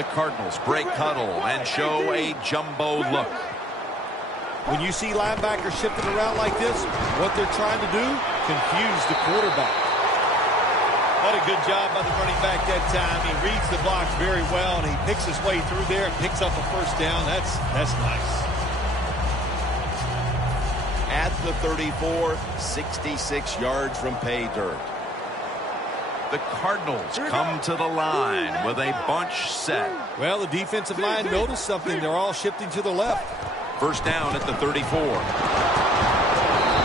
The Cardinals break huddle and show a jumbo look. When you see linebackers shifting around like this, what they're trying to do, confuse the quarterback. What a good job by the running back that time. He reads the blocks very well, and he picks his way through there and picks up a first down. That's nice. At the 34, 66 yards from pay dirt. The Cardinals come to the line with a bunch set. Well, the defensive line noticed something. They're all shifting to the left. First down at the 34.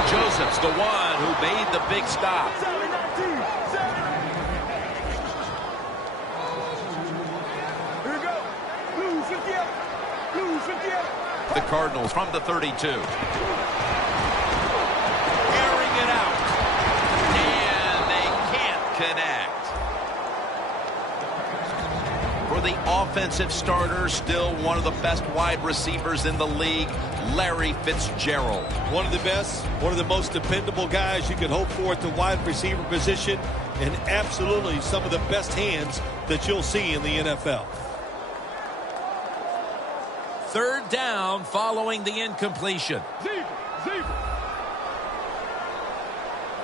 Joseph's the one who made the big stop. The Cardinals from the 32. Airing it out. And they can't connect. For the offensive starter, still one of the best wide receivers in the league, Larry Fitzgerald. One of the best, one of the most dependable guys you could hope for at the wide receiver position, and absolutely some of the best hands that you'll see in the NFL. Third down following the incompletion.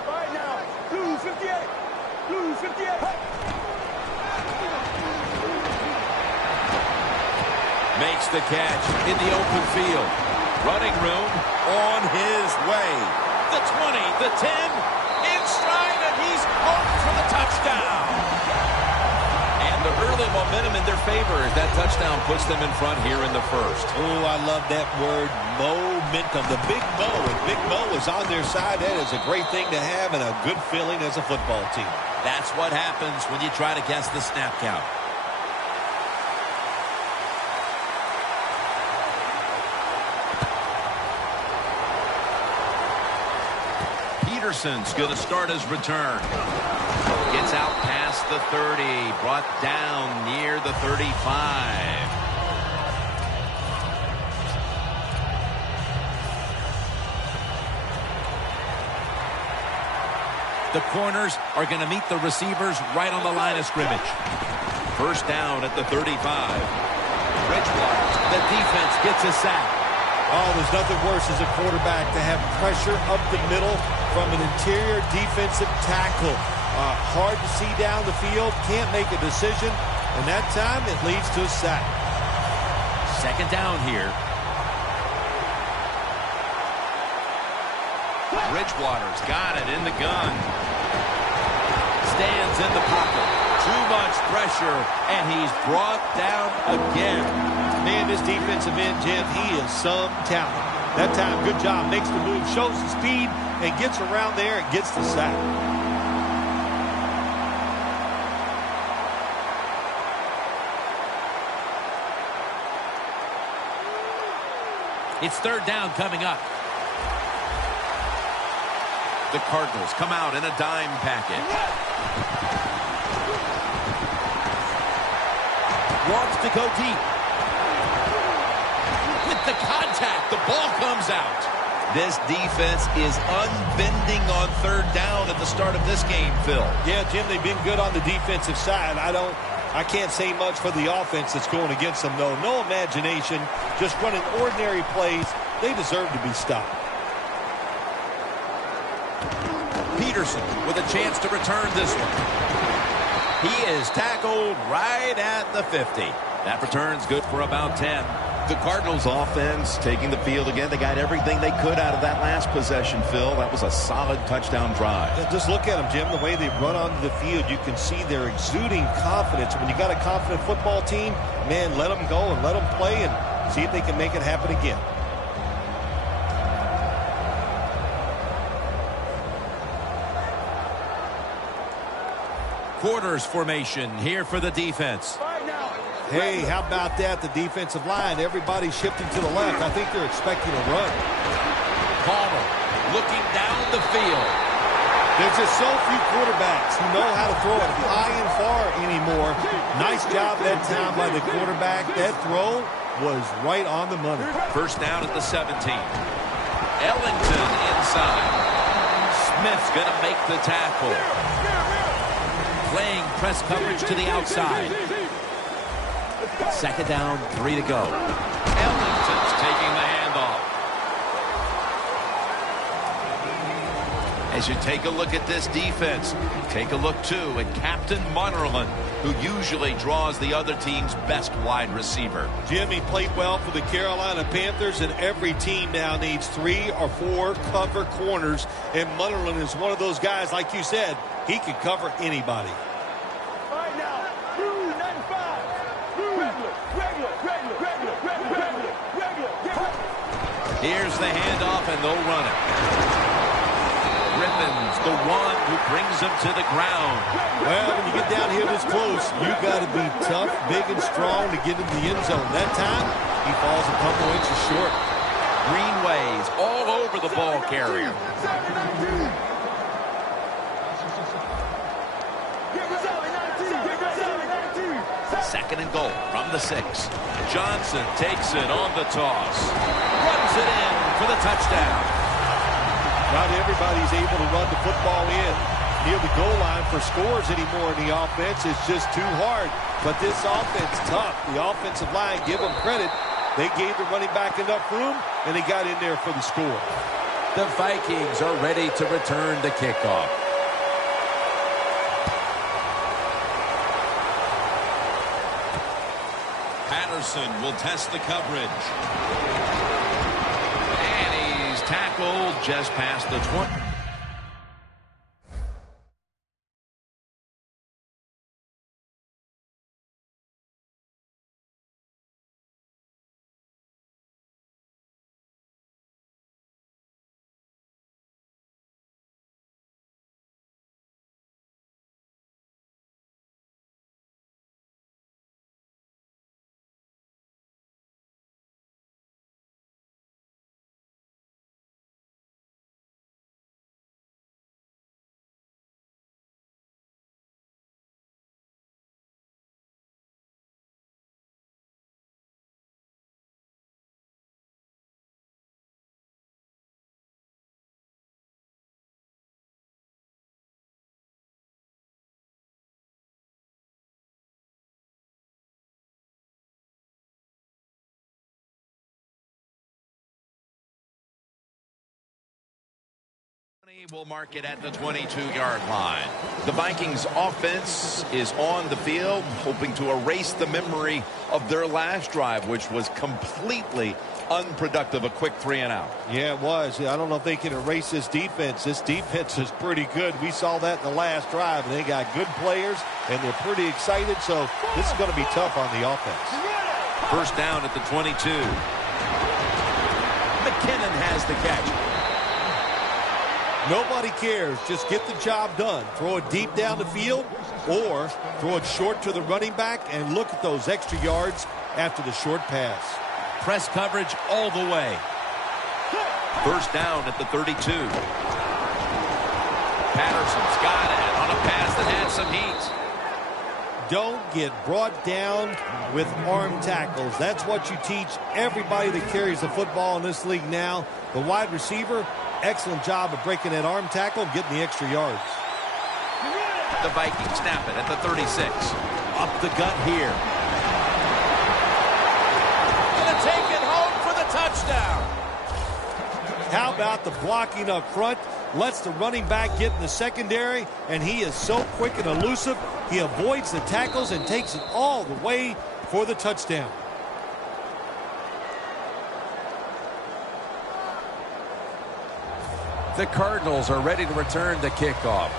Right now, blue 58. Blue 58. Makes the catch in the open field. Running room on his way. The 20, the 10, in stride, and he's home for the touchdown. And the early momentum in their favor as that touchdown puts them in front here in the first. Oh, I love that word, momentum. The big Mo, and Big Mo is on their side. That is a great thing to have and a good feeling as a football team. That's what happens when you try to guess the snap count. Peterson's going to start his return. Gets out past the 30, brought down near the 35. The corners are going to meet the receivers right on the line of scrimmage. First down at the 35. Bridgewater, the defense gets a sack. Oh, there's nothing worse as a quarterback to have pressure up the middle from an interior defensive tackle. Hard to see down the field, can't make a decision, and that time it leads to a sack. Second down here. Bridgewater's got it in the gun. Stands in the pocket. Too much pressure, and he's brought down again. Man, this defensive end, Jim, he is some talent. That time, good job. Makes the move, shows the speed, and gets around there and gets the sack. It's third down coming up. The Cardinals come out in a dime package. Wants to go deep. With the contact, the ball comes out. This defense is unbending on third down at the start of this game, Phil. Yeah, Jim, they've been good on the defensive side. I can't say much for the offense that's going against them, though. No imagination, just running ordinary plays. They deserve to be stopped. Peterson with a chance to return this one. He is tackled right at the 50. That return's good for about 10. The Cardinals offense taking the field again. They got everything they could out of that last possession, Phil. That was a solid touchdown drive. Yeah, just look at them, Jim. The way they run onto the field, you can see they're exuding confidence. When you got a confident football team, man, let them go and let them play and see if they can make it happen again. Quarters formation here for the defense. Hey, how about that? The defensive line, everybody shifting to the left. I think they're expecting a run. Palmer looking down the field. There's just so few quarterbacks who know how to throw it high and far anymore. Nice job that time by the quarterback. That throw was right on the money. First down at the 17. Ellington inside. Smith's going to make the tackle. Playing press coverage to the outside. Second down, 3 to go. Ellington's taking the handoff. As you take a look at this defense, take a look, too, at Captain Munnerlyn, who usually draws the other team's best wide receiver. Jimmy played well for the Carolina Panthers, and every team now needs 3 or 4 cover corners, and Munnerlyn is one of those guys, like you said, he can cover anybody. All right, now, blue 95. Blue regular. Here's the handoff, and they'll run it. Griffin's the one who brings him to the ground. Well, when you get down here this close, you got to be tough, big, and strong to get into the end zone. That time, he falls a couple inches short. Greenway's all over the ball carrier. Second and goal from the 6. Johnson takes it on the toss. Runs it in for the touchdown. Not everybody's able to run the football in near the goal line for scores anymore in the offense. It's just too hard. But this offense, tough. The offensive line, give them credit. They gave the running back enough room, and they got in there for the score. The Vikings are ready to return the kickoff. Patterson will test the coverage. Tackled just past the 20. Will mark it at the 22-yard line. The Vikings offense is on the field, hoping to erase the memory of their last drive, which was completely unproductive, a quick 3-and-out. Yeah, it was. I don't know if they can erase this defense. This defense is pretty good. We saw that in the last drive, and they got good players, and they're pretty excited, so this is going to be tough on the offense. First down at the 22. McKinnon has the catch. Nobody cares. Just get the job done. Throw it deep down the field or throw it short to the running back, and look at those extra yards after the short pass. Press coverage all the way. First down at the 32. Patterson's got it on a pass that had some heat. Don't get brought down with arm tackles. That's what you teach everybody that carries the football in this league now. The wide receiver, excellent job of breaking that arm tackle and getting the extra yards. The Vikings snap it at the 36. Up the gut here. Gonna take it home for the touchdown. How about the blocking up front? Lets the running back get in the secondary, and he is so quick and elusive. He avoids the tackles and takes it all the way for the touchdown. The Cardinals are ready to return the kickoff.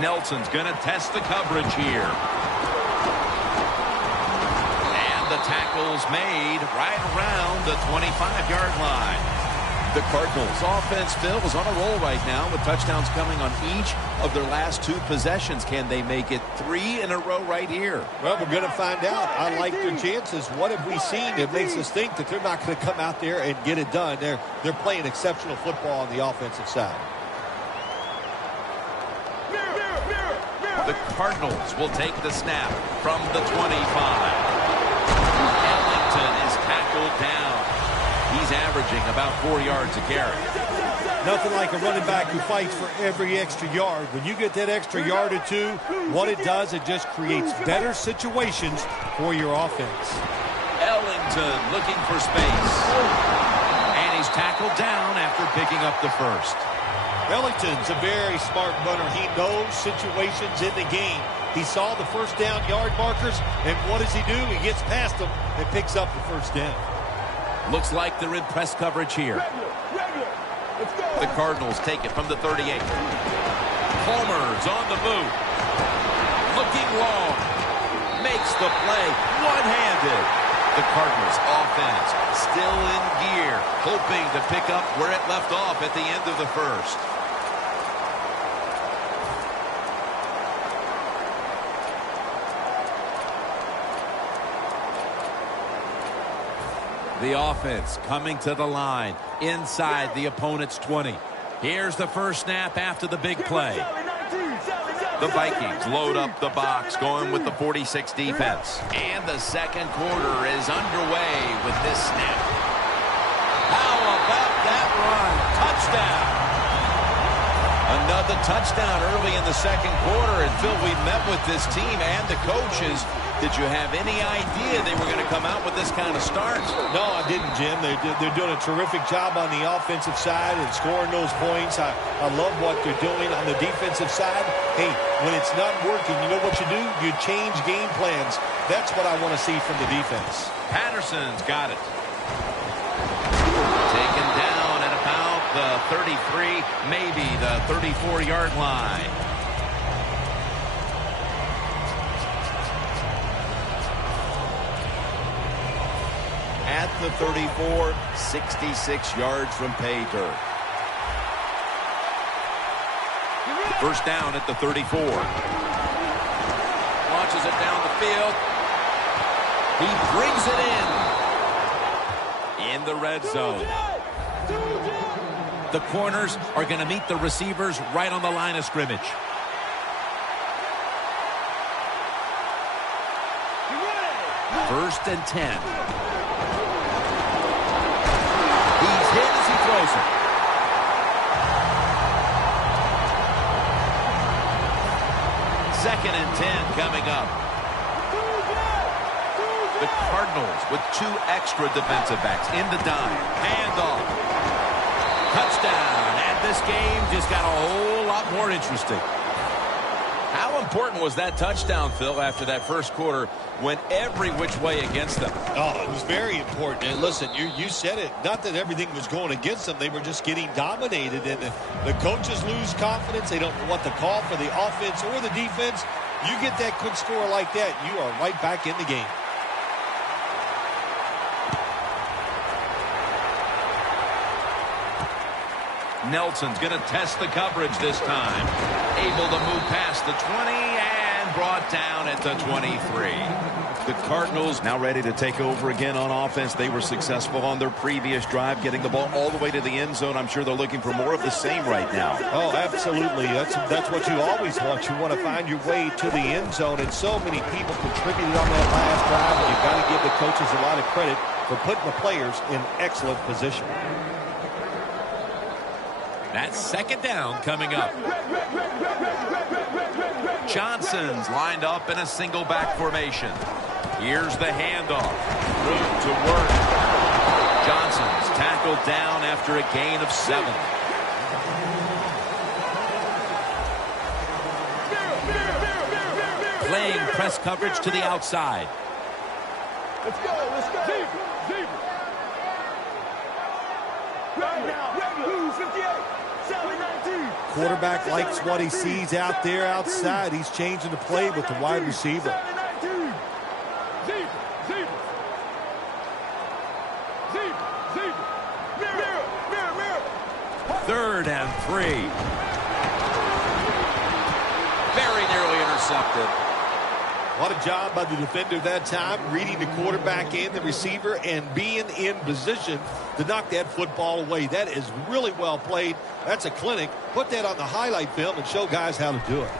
Nelson's going to test the coverage here. And the tackle's made right around the 25-yard line. The Cardinals offense, Phil, is on a roll right now with touchdowns coming on each of their last 2 possessions. Can they make it 3 in a row right here? Well, we're going to find out. I like their chances. What have we seen that makes us think that they're not going to come out there and get it done? They're playing exceptional football on the offensive side. The Cardinals will take the snap from the 25. Ellington is tackled down. He's averaging about 4 yards a carry. Nothing like a running back who fights for every extra yard. When you get that extra yard or two, what it does, it just creates better situations for your offense. Ellington looking for space. And he's tackled down after picking up the first. Ellington's a very smart runner. He knows situations in the game. He saw the first down yard markers, and what does he do? He gets past them and picks up the first down. Looks like they're in press coverage here. The Cardinals take it from the 38. Palmer's on the move. Looking long. Makes the play one-handed. The Cardinals offense still in gear, hoping to pick up where it left off at the end of the first. The offense coming to the line inside the opponent's 20. Here's the first snap after the big play. The Vikings load up the box, going with the 46 defense. And the second quarter is underway with this snap. How about that run? Touchdown! Another touchdown early in the second quarter. And Phil, we met with this team and the coaches. Did you have any idea they were going to come out with this kind of start? No, I didn't, Jim. They're doing a terrific job on the offensive side and scoring those points. I love what they're doing on the defensive side. Hey, when it's not working, you know what you do? You change game plans. That's what I want to see from the defense. Patterson's got it. Taken down at about the 33, maybe the 34-yard line. At the 34, 66 yards from pay dirt. First down at the 34. Launches it down the field. He brings it in the red zone. The corners are going to meet the receivers right on the line of scrimmage. First and 10. He's hit as he throws it. Second and 10 coming up. The Cardinals with 2 extra defensive backs in the dime. Handoff. Touchdown. And this game just got a whole lot more interesting. How important was that touchdown, Phil, after that first quarter went every which way against them? Oh, it was very important. And listen, you said it. Not that everything was going against them. They were just getting dominated. And the coaches lose confidence. They don't know what to call for the offense or the defense. You get that quick score like that, you are right back in the game. Nelson's going to test the coverage this time. Able to move past the 20 and brought down at the 23. The Cardinals now ready to take over again on offense. They were successful on their previous drive, getting the ball all the way to the end zone. I'm sure they're looking for more of the same right now. Oh, absolutely. That's what you always want. You want to find your way to the end zone, and so many people contributed on that last drive, and you've got to give the coaches a lot of credit for putting the players in excellent position. That's second down coming up. Johnson's lined up in a single back formation. Here's the handoff. Room to work. Johnson's tackled down after a gain of 7. Playing press coverage to the outside. Let's go. Zebra. Right now. 58. Quarterback likes what he sees out there outside. He's changing the play with the wide receiver. Third and 3. Very nearly intercepted. What a job by the defender that time, reading the quarterback and the receiver and being in position to knock that football away. That is really well played. That's a clinic. Put that on the highlight film and show guys how to do it.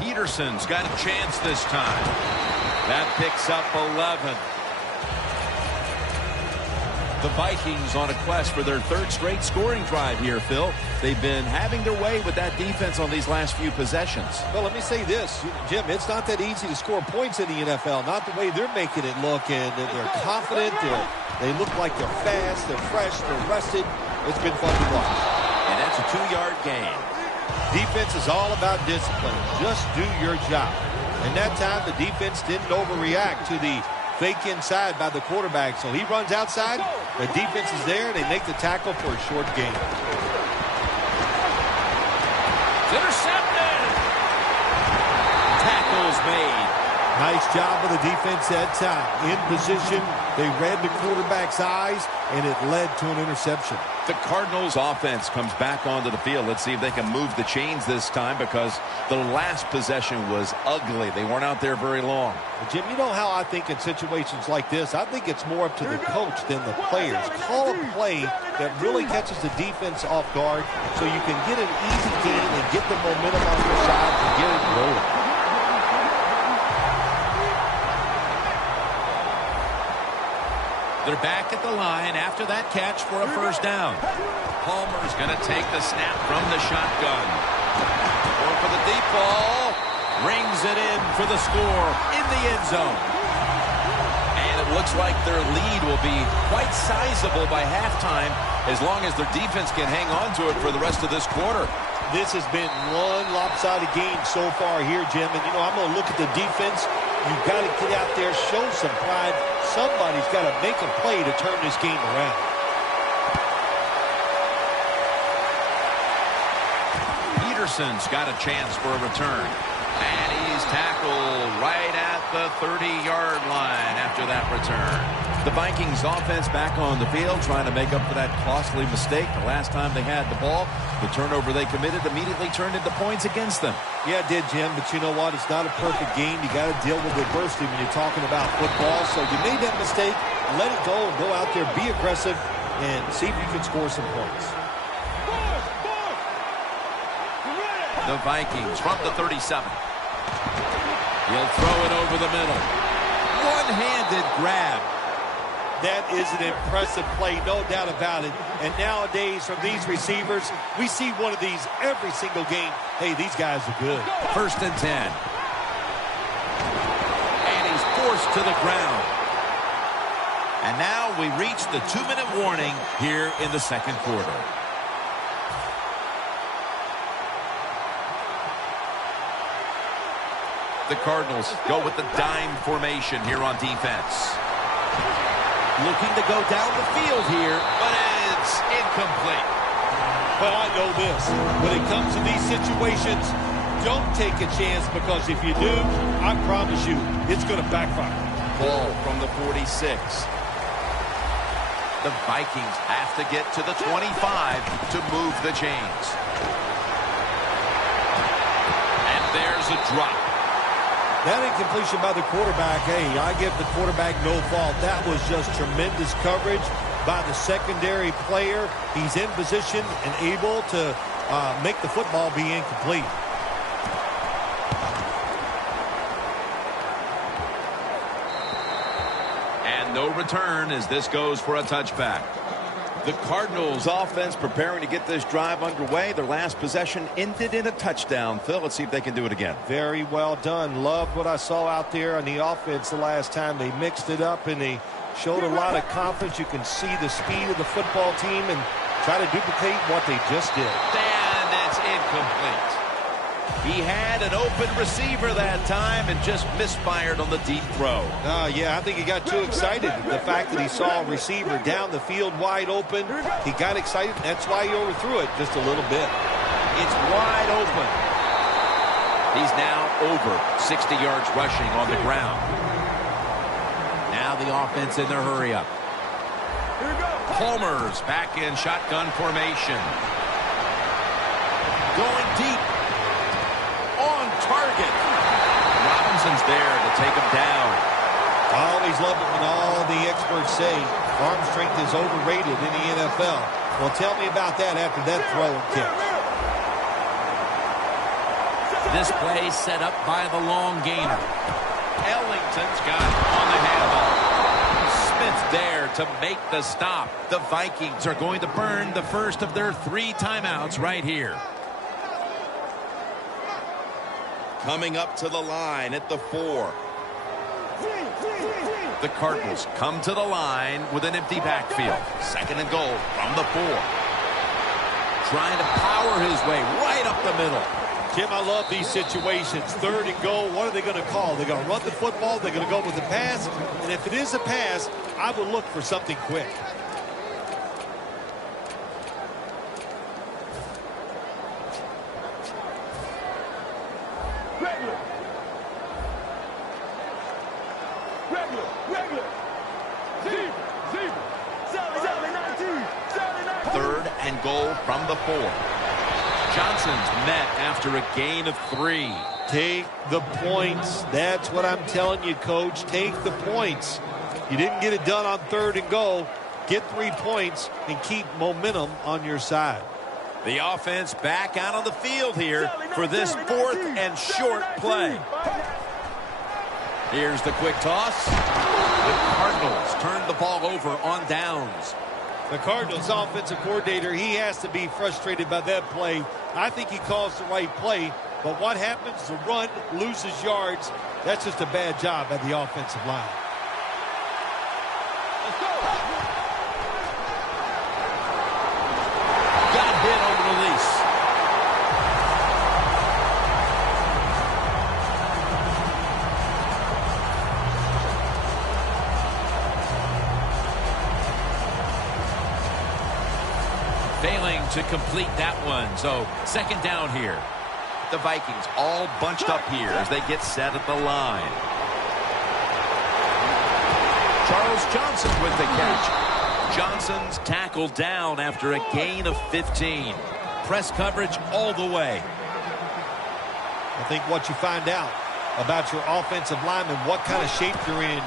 Peterson's got a chance this time. That picks up 11. The Vikings on a quest for their third straight scoring drive here, Phil. They've been having their way with that defense on these last few possessions. Well, let me say this, Jim, it's not that easy to score points in the NFL, not the way they're making it look, and they're confident, they look like they're fast, they're fresh, they're rested. It's been fun to watch. And that's a 2-yard gain. Defense is all about discipline. Just do your job. And that time, the defense didn't overreact to the fake inside by the quarterback. So he runs outside, the defense is there, and they make the tackle for a short gain. It's intercepted. Tackles made. Nice job of the defense that time. In position, they read the quarterback's eyes, and it led to an interception. The Cardinals offense comes back onto the field. Let's see if they can move the chains this time, because the last possession was ugly. They weren't out there very long. Jim, you know how I think in situations like this, I think it's more up to the coach than the players. Call a play that really catches the defense off guard so you can get an easy gain and get the momentum on your side and get it rolling. They're back at the line after that catch for a first down. Palmer's going to take the snap from the shotgun. Going for the deep ball. Rings it in for the score in the end zone. And it looks like their lead will be quite sizable by halftime as long as their defense can hang on to it for the rest of this quarter. This has been one lopsided game so far here, Jim. And, I'm going to look at the defense. You've got to get out there, show some pride. Somebody's got to make a play to turn this game around. Peterson's got a chance for a return. And he's tackled right at the 30-yard line after that return. The Vikings offense back on the field trying to make up for that costly mistake. The last time they had the ball, the turnover they committed immediately turned into points against them. Yeah, it did, Jim, but you know what? It's not a perfect game. You got to deal with adversity when you're talking about football. So you made that mistake, let it go, and go out there, be aggressive, and see if you can score some points. The Vikings from the 37. He'll throw it over the middle. One-handed grab. That is an impressive play, no doubt about it. And nowadays, from these receivers, we see one of these every single game. Hey, these guys are good. First and 10. And he's forced to the ground. And now we reach the 2-minute warning here in the second quarter. The Cardinals go with the dime formation here on defense. Looking to go down the field here, but it's incomplete. But I know this. When it comes to these situations, don't take a chance, because if you do, I promise you, it's going to backfire. Ball from the 46. The Vikings have to get to the 25 to move the chains. And there's a drop. That incompletion by the quarterback, hey, I give the quarterback no fault. That was just tremendous coverage by the secondary player. He's in position and able to make the football be incomplete. And no return as this goes for a touchback. The Cardinals offense preparing to get this drive underway. Their last possession ended in a touchdown. Phil, let's see if they can do it again. Very well done. Loved what I saw out there on the offense the last time. They mixed it up and they showed a lot of confidence. You can see the speed of the football team and try to duplicate what they just did. And it's incomplete. He had an open receiver that time and just misfired on the deep throw. Yeah, I think he got too excited. The fact that he saw a receiver down the field wide open, he got excited. That's why he overthrew it just a little bit. It's wide open. He's now over 60 yards rushing on the ground. Now the offense in their hurry up. Palmer's back in shotgun formation. Going deep. On target. Robinson's there to take him down. I always love it when all the experts say arm strength is overrated in the NFL. Well, tell me about that after that throw and catch. This play set up by the long gainer. Johnson's got on the handle. Smith there to make the stop. The Vikings are going to burn the first of their 3 timeouts right here. Coming up to the line at the 4. The Cardinals come to the line with an empty backfield. 2nd and goal from the 4. Trying to power his way right up the middle. Jim, I love these situations. 3rd and goal. What are they going to call? They're going to run the football. They're going to go with the pass. And if it is a pass, I would look for something quick. Regular. 3rd and goal from the 4. Johnson's met after a gain of 3. Take the points. That's what I'm telling you, Coach. Take the points. You didn't get it done on 3rd and goal. Get 3 points and keep momentum on your side. The offense back out on the field here for this 4th and short play. Here's the quick toss. The Cardinals turn the ball over on downs. The Cardinals offensive coordinator, he has to be frustrated by that play. I think he calls the right play, but what happens? The run loses yards. That's just a bad job by the offensive line. Got hit on the release. Failing to complete that one. So 2nd down here. The Vikings all bunched up here as they get set at the line. Charles Johnson with the catch. Johnson's tackled down after a gain of 15. Press coverage all the way. I think what you find out about your offensive lineman, what kind of shape they're in.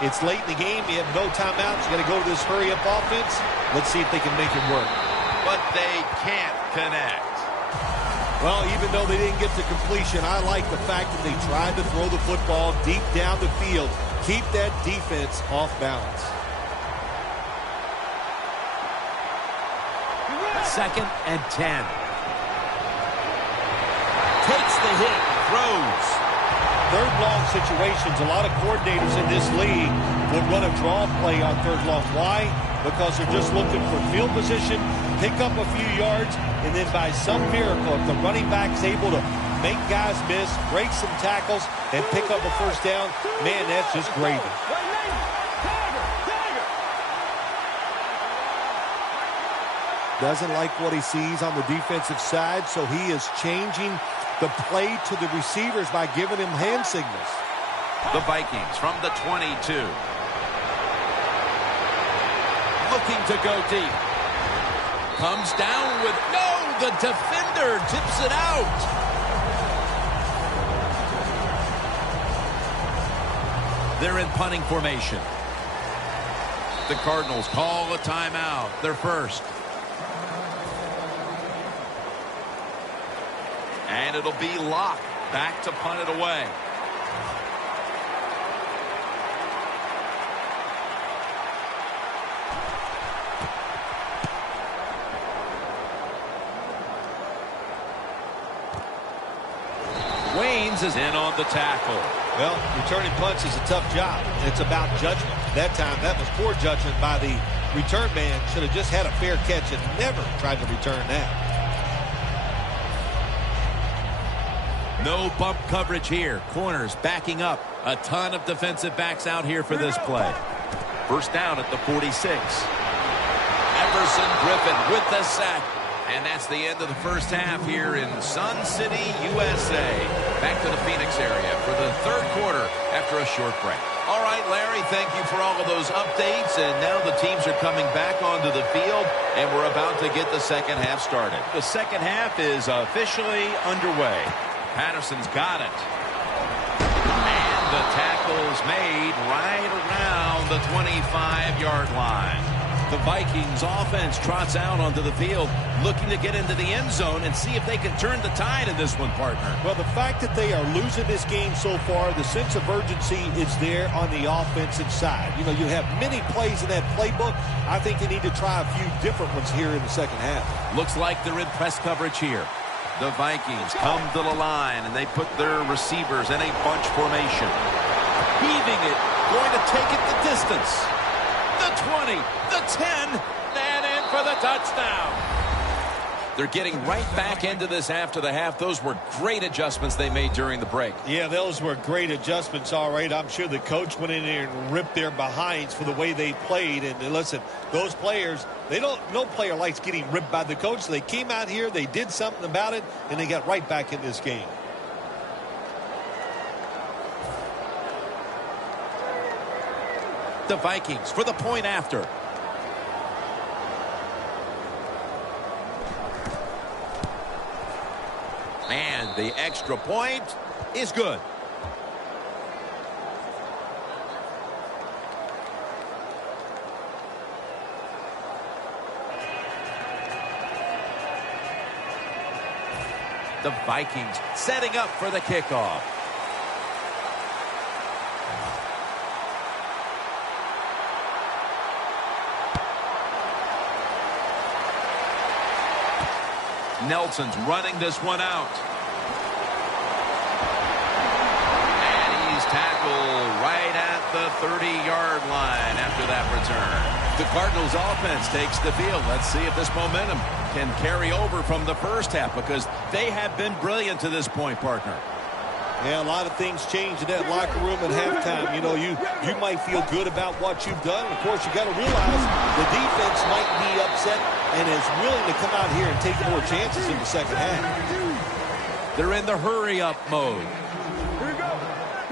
It's late in the game. You have no timeouts. You got to go to this hurry-up offense. Let's see if they can make it work. But they can't connect. Well, even though they didn't get to completion, I like the fact that they tried to throw the football deep down the field. Keep that defense off balance. 2nd and 10. Takes the hit, throws. 3rd long situations, a lot of coordinators in this league would run a draw play on 3rd long. Why? Because they're just looking for field position, pick up a few yards, and then by some miracle, if the running back's able to make guys miss, break some tackles, and pick up a 1st down, man, that's just gravy. Doesn't like what he sees on the defensive side, so he is changing the play to the receivers by giving him hand signals. The Vikings from the 22. Looking to go deep. Comes down with, no, the defender tips it out. They're in punting formation. The Cardinals call a timeout, their first. And it'll be Locke back to punt it away. Waynes is in on the tackle. Well, returning punts is a tough job. It's about judgment. That time, that was poor judgment by the return man. Should have just had a fair catch and never tried to return that. No bump coverage here. Corners backing up. A ton of defensive backs out here for this play. 1st down at the 46. Everson Griffin with the sack. And that's the end of the first half here in Sun City, USA. Back to the Phoenix area for the 3rd quarter after a short break. All right, Larry, thank you for all of those updates. And now the teams are coming back onto the field, and we're about to get the 2nd half started. The 2nd half is officially underway. Patterson's got it. And the tackle's made right around the 25-yard line. The Vikings offense trots out onto the field, looking to get into the end zone and see if they can turn the tide in this one, partner. Well, the fact that they are losing this game so far, the sense of urgency is there on the offensive side. You know, you have many plays in that playbook. I think they need to try a few different ones here in the second half. Looks like they're in press coverage here. The Vikings come to the line, and they put their receivers in a bunch formation. Heaving it, going to take it the distance. The 20, the 10, and in for the touchdown. They're getting right back into this after the half. Those were great adjustments they made during the break. Yeah, those were great adjustments, all right. I'm sure the coach went in there and ripped their behinds for the way they played. And listen, those players, no player likes getting ripped by the coach. So they came out here, they did something about it, and they got right back in this game. The Vikings for the point after. And the extra point is good. The Vikings setting up for the kickoff. Nelson's running this one out. And he's tackled right at the 30-yard line after that return. The Cardinals offense takes the field. Let's see if this momentum can carry over from the first half, because they have been brilliant to this point, partner. Yeah, a lot of things changed in that locker room at halftime. You know, you might feel good about what you've done. Of course, you got to realize the defense might be upset and is willing to come out here and take more chances in the second half. They're in the hurry-up mode. Here we go.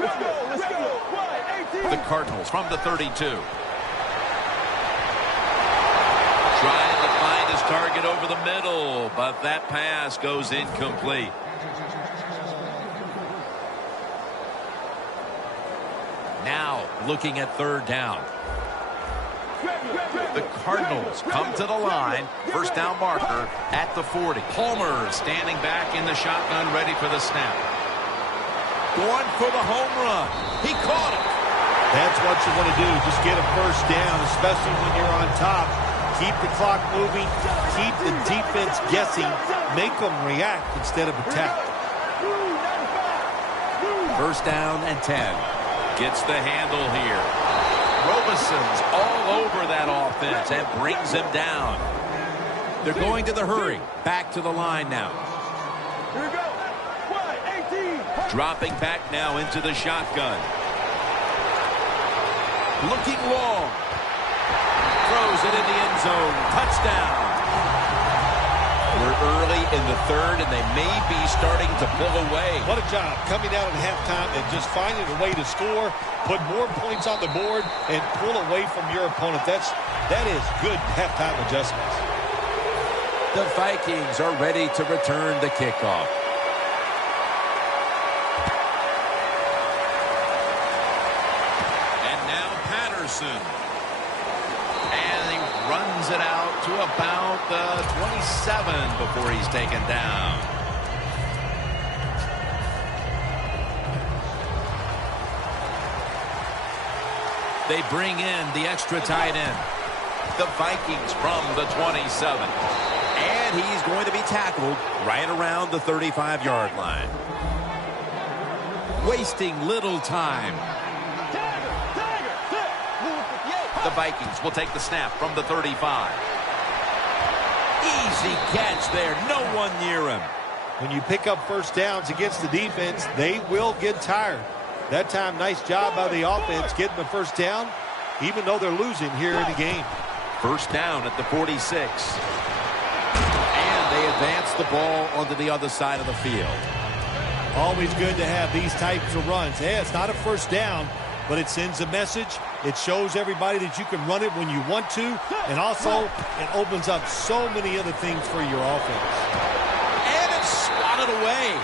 Let's go. Let's go. 1-18. The Cardinals from the 32. Trying to find his target over the middle, but that pass goes incomplete. Now looking at third down. The Cardinals come to the line. First down marker at the 40. Palmer standing back in the shotgun, ready for the snap. Going for the home run. He caught it. That's what you want to do. Just get a first down, especially when you're on top. Keep the clock moving. Keep the defense guessing. Make them react instead of attack. First down and 10. Gets the handle here. Robison's all over that offense and brings him down. They're going to the hurry. Back to the line now. Here we go. 1-18. Dropping back now into the shotgun. Looking long. Throws it in the end zone. Touchdown. We're early in the third, and they may be starting to pull away. What a job coming out at halftime and just finding a way to score, put more points on the board, and pull away from your opponent. That is good halftime adjustments. The Vikings are ready to return the kickoff. And now Patterson. And he runs it out to about the 27 before he's taken down. They bring in the extra tight end. The Vikings from the 27. And he's going to be tackled right around the 35-yard line. Wasting little time. The Vikings will take the snap from the 35. Easy catch there. No one near him. When you pick up first downs against the defense, they will get tired. That time, nice job by the offense getting the first down, even though they're losing here in the game. First down at the 46. And they advance the ball onto the other side of the field. Always good to have these types of runs. Yeah, it's not a first down, but it sends a message. It shows everybody that you can run it when you want to, and also it opens up so many other things for your offense. And it's swatted away.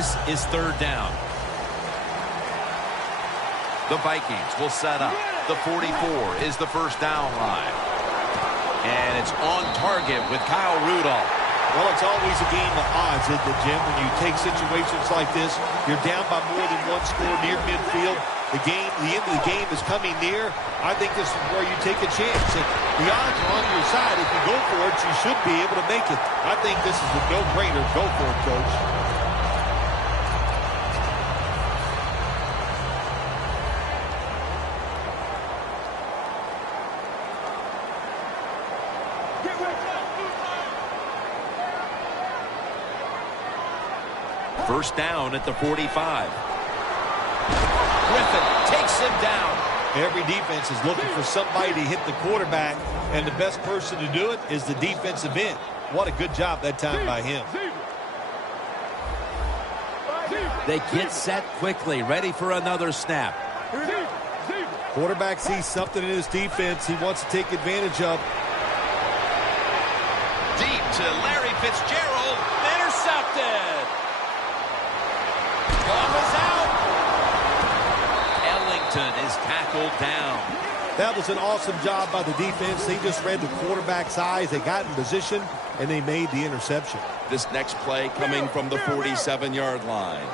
This is third down. The Vikings will set up. The 44 is the first down line. And it's on target with Kyle Rudolph. Well, it's always a game of odds, isn't it, Jim? When you take situations like this, you're down by more than one score near midfield. The end of the game is coming near. I think this is where you take a chance. And the odds are on your side. If you go for it, you should be able to make it. I think this is a no-brainer. Go for it, Coach. First down at the 45. Griffin takes him down. Every defense is looking for somebody to hit the quarterback, and the best person to do it is the defensive end. What a good job that time by him. They get set quickly, ready for another snap. Quarterback sees something in his defense he wants to take advantage of. Deep to Larry Fitzgerald. Intercepted. Ball is out. Ellington is tackled down. That was an awesome job by the defense. They just read the quarterback's eyes. They got in position, and they made the interception. This next play coming from the 47-yard line.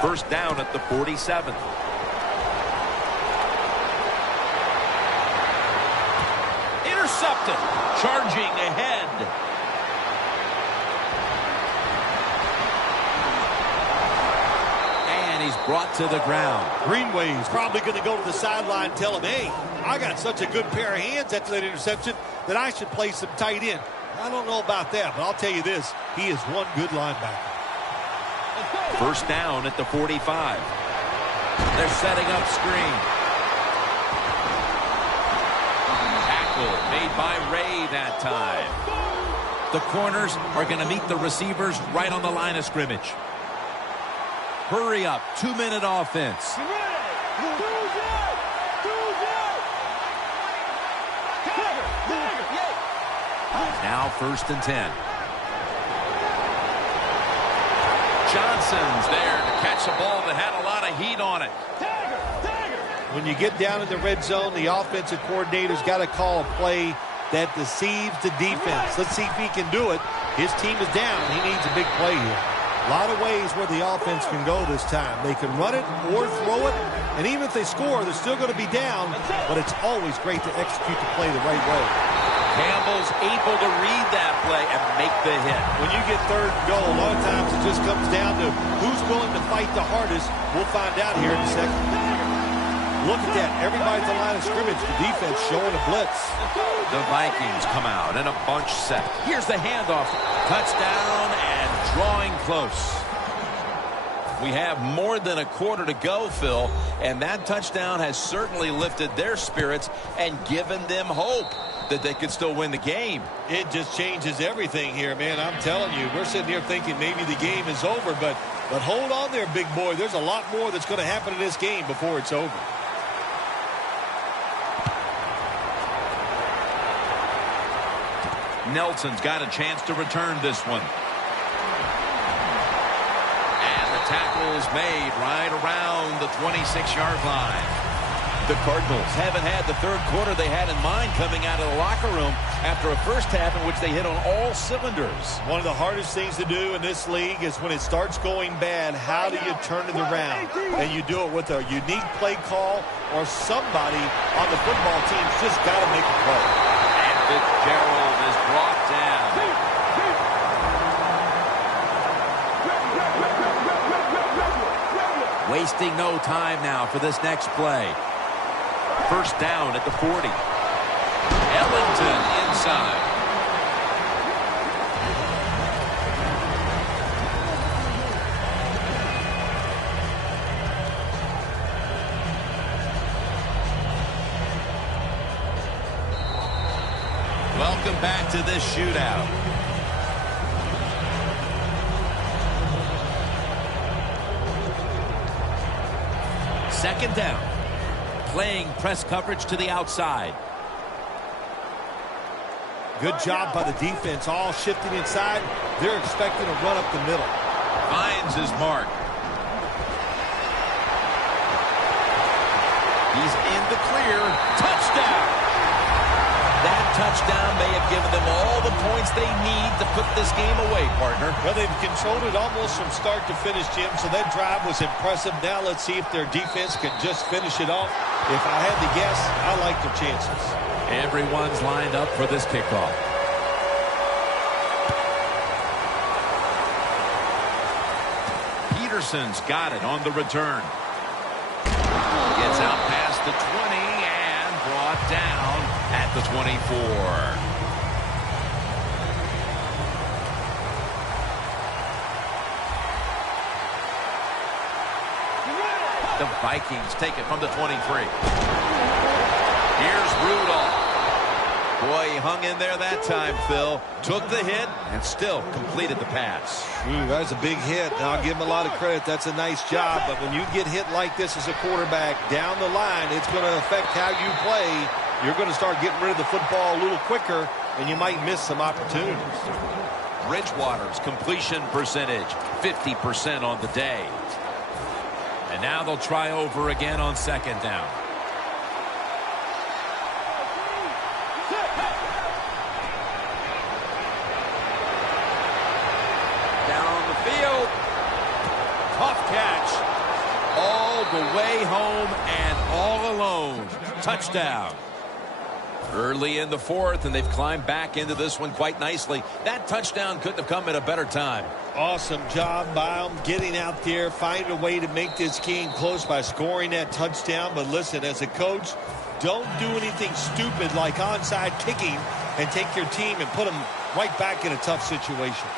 First down at the 47. Intercepted. Charging ahead. And he's brought to the ground. Greenway's probably going to go to the sideline and tell him, hey, I got such a good pair of hands after that interception that I should play some tight end. I don't know about that, but I'll tell you this, he is one good linebacker. First down at the 45. They're setting up screen. Tackle made by Ray that time. The corners are going to meet the receivers right on the line of scrimmage. Hurry up, 2-minute offense. Now first and 10. Johnson's there to catch a ball that had a lot of heat on it. When you get down in the red zone, the offensive coordinator's got to call a play that deceives the defense. Let's see if he can do it. His team is down. He needs a big play here. A lot of ways where the offense can go this time. They can run it or throw it, and even if they score, they're still going to be down, but it's always great to execute the play the right way. Campbell's able to read that play and make the hit. When you get third and goal, a lot of times it just comes down to who's willing to fight the hardest. We'll find out here in a second. Look at that. Everybody's the line of scrimmage. The defense showing a blitz. The Vikings come out in a bunch set. Here's the handoff. Touchdown and drawing close. We have more than a quarter to go, Phil, and that touchdown has certainly lifted their spirits and given them hope that they could still win the game. It just changes everything here, man. I'm telling you, we're sitting here thinking maybe the game is over, but hold on there, big boy. There's a lot more that's going to happen in this game before it's over. Nelson's got a chance to return this one. And the tackle's made right around the 26-yard line. The Cardinals haven't had the third quarter they had in mind coming out of the locker room after a first half in which they hit on all cylinders. One of the hardest things to do in this league is when it starts going bad, how do you turn it around? And you do it with a unique play call or somebody on the football team's just got to make a play. And Fitzgerald is brought down. Wasting no time now for this next play. First down at the 40. Ellington inside. Welcome back to this shootout. Second down. Playing press coverage to the outside. Good job by the defense, all shifting inside. They're expecting a run up the middle. Finds his mark. He's in the clear. Touchdown! That touchdown may have given them all the points they need to put this game away, partner. Well, they've controlled it almost from start to finish, Jim, so that drive was impressive. Now let's see if their defense can just finish it off. If I had to guess, I like their chances. Everyone's lined up for this kickoff. Peterson's got it on the return. Gets out past the 20 and brought down at the 24. The Vikings take it from the 23. Here's Rudolph. Boy, he hung in there that time, Phil. Took the hit and still completed the pass. Ooh, that's a big hit. Now, I'll give him a lot of credit. That's a nice job. But when you get hit like this as a quarterback down the line, it's going to affect how you play. You're going to start getting rid of the football a little quicker, and you might miss some opportunities. Bridgewater's completion percentage, 50% on the day. And now they'll try over again on second down. Down the field. Tough catch. All the way home and all alone. Touchdown. Early in the fourth, and they've climbed back into this one quite nicely. That touchdown couldn't have come at a better time. Awesome job by them getting out there, finding a way to make this game close by scoring that touchdown. But listen, as a coach, don't do anything stupid like onside kicking and take your team and put them right back in a tough situation.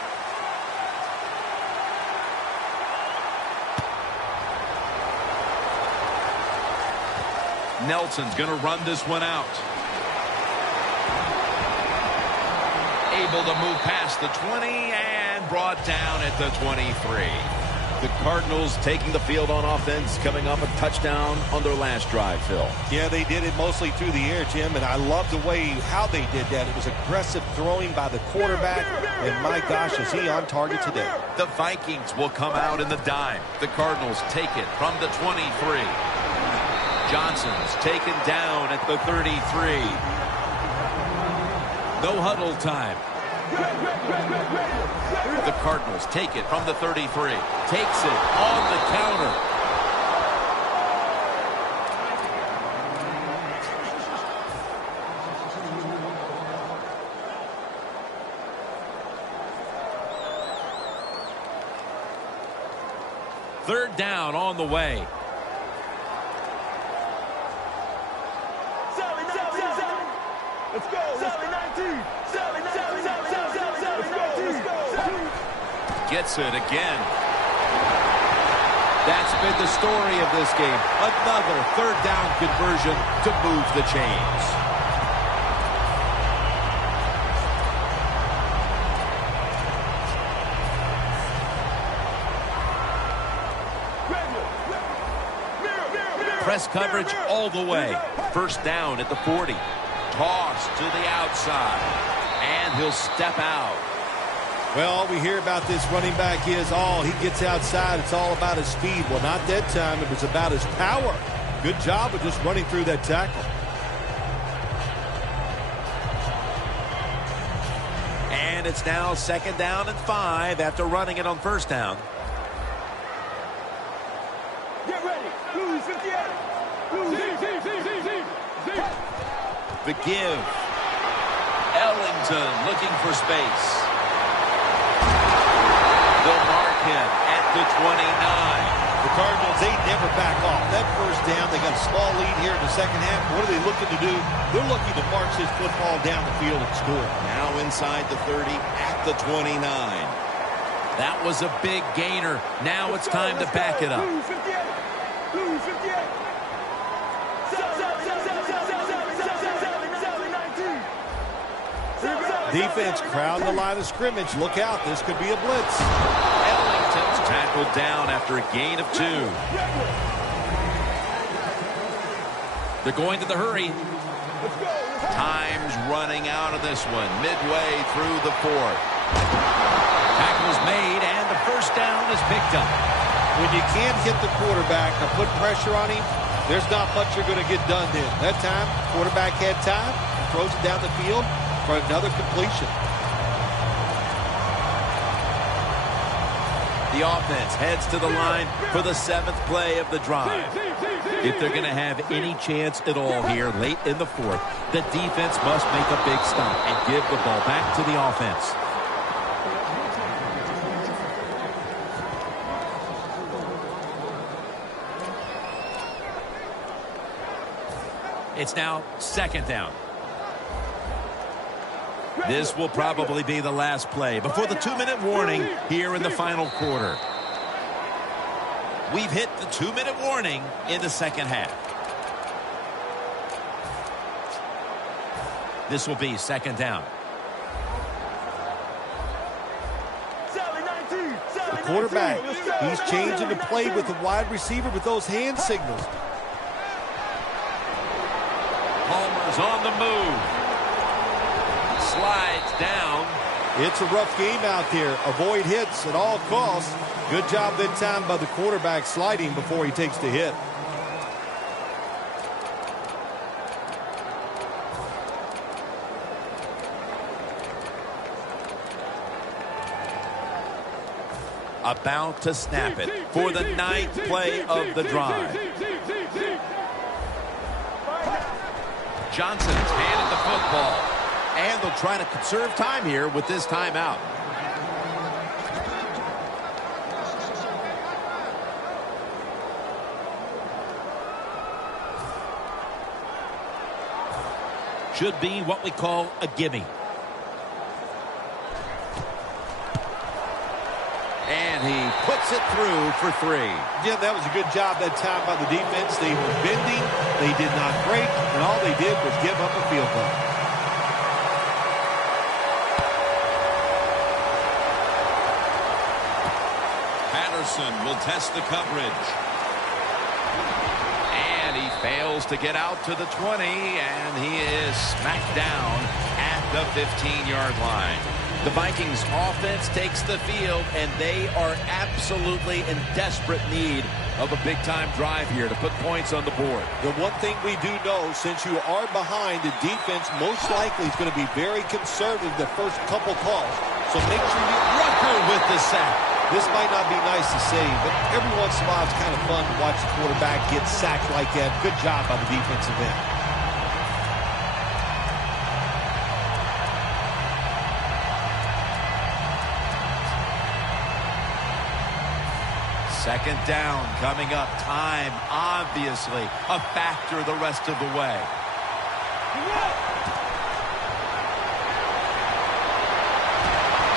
Nelson's going to run this one out. Able to move past the 20 and brought down at the 23. The Cardinals taking the field on offense, coming off a touchdown on their last drive, Phil. Yeah, they did it mostly through the air, Jim, and I love the way how they did that. It was aggressive throwing by the quarterback, and my gosh, is he on target today. The Vikings will come out in the dime. The Cardinals take it from the 23. Johnson's taken down at the 33. No huddle time. The Cardinals take it from the 33. Takes it on the counter. Third down on the way. Let's go. 19. Gets it again. That's been the story of this game. Another third down conversion to move the chains. Press coverage all the way. First down at the 40. Toss to the outside. And he'll step out. Well, all we hear about this running back is, he gets outside. It's all about his speed. Well, not that time. It was about his power. Good job of just running through that tackle. And it's now second down and 5 after running it on first down. Get ready. Lose 58. The give. Ellington looking for space. They'll mark him at the 29. The Cardinals, they never back off. That first down, they got a small lead here in the second half. What are they looking to do? They're looking to march this football down the field and score. Now inside the 30 at the 29. That was a big gainer. Now it's time to back it up. Lose 58. Lose 58. Defense crowding the line of scrimmage. Look out, this could be a blitz. Ellington's tackled down after a gain of 2. They're going to the hurry. Let's go. Time's running out of this one, midway through the fourth. Tackle's made, and the first down is picked up. When you can't hit the quarterback or put pressure on him, there's not much you're going to get done then. That time, quarterback had time, throws it down the field for another completion. The offense heads to the line for the 7th play of the drive. If they're going to have any chance at all here late in the fourth, the defense must make a big stop and give the ball back to the offense. It's now 2nd down. This will probably be the last play before the 2-minute warning here in the final quarter. We've hit the 2-minute warning in the second half. This will be 2nd down. The quarterback, he's changing the play with the wide receiver with those hand signals. Palmer's on the move. Slides down. It's a rough game out there. Avoid hits at all costs. Good job that time by the quarterback sliding before he takes the hit. About to snap it for the 9th play of the drive. Johnson's handed the football. And they'll try to conserve time here with this timeout. Should be what we call a gimme. And he puts it through for 3. Yeah, that was a good job that time by the defense. They were bending, they did not break, and all they did was give up a field goal. Will test the coverage. And he fails to get out to the 20, and he is smacked down at the 15-yard line. The Vikings offense takes the field, and they are absolutely in desperate need of a big-time drive here to put points on the board. The one thing we do know, since you are behind, the defense most likely is going to be very conservative the first couple calls. So make sure you Rucker with the sack. This might not be nice to say, but every once in a while it's kind of fun to watch the quarterback get sacked like that. Good job by the defensive end. Second down coming up. Time, obviously, a factor the rest of the way.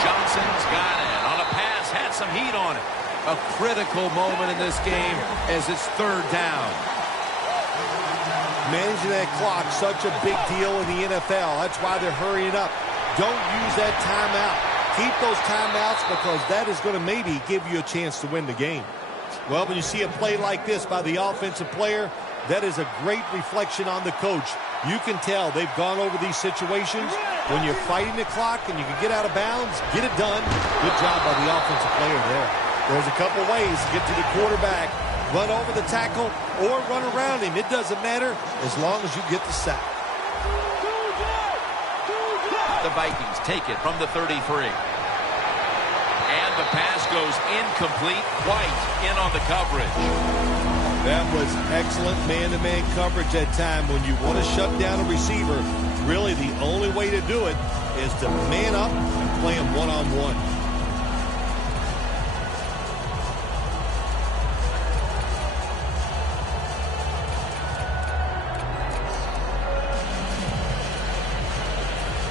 Johnson's got it. On a pass, had some heat on it. A critical moment in this game as it's 3rd down. Managing that clock, such a big deal in the NFL. That's why they're hurrying up. Don't use that timeout. Keep those timeouts because that is going to maybe give you a chance to win the game. Well, when you see a play like this by the offensive player, that is a great reflection on the coach. You can tell they've gone over these situations. When you're fighting the clock and you can get out of bounds, get it done. Good job by the offensive player there. There's a couple ways to get to the quarterback. Run over the tackle or run around him. It doesn't matter as long as you get the sack. The Vikings take it from the 33. And the pass goes incomplete. White in on the coverage. That was excellent man-to-man coverage that time. When you want to shut down a receiver, really the only way to do it is to man up and play him one-on-one.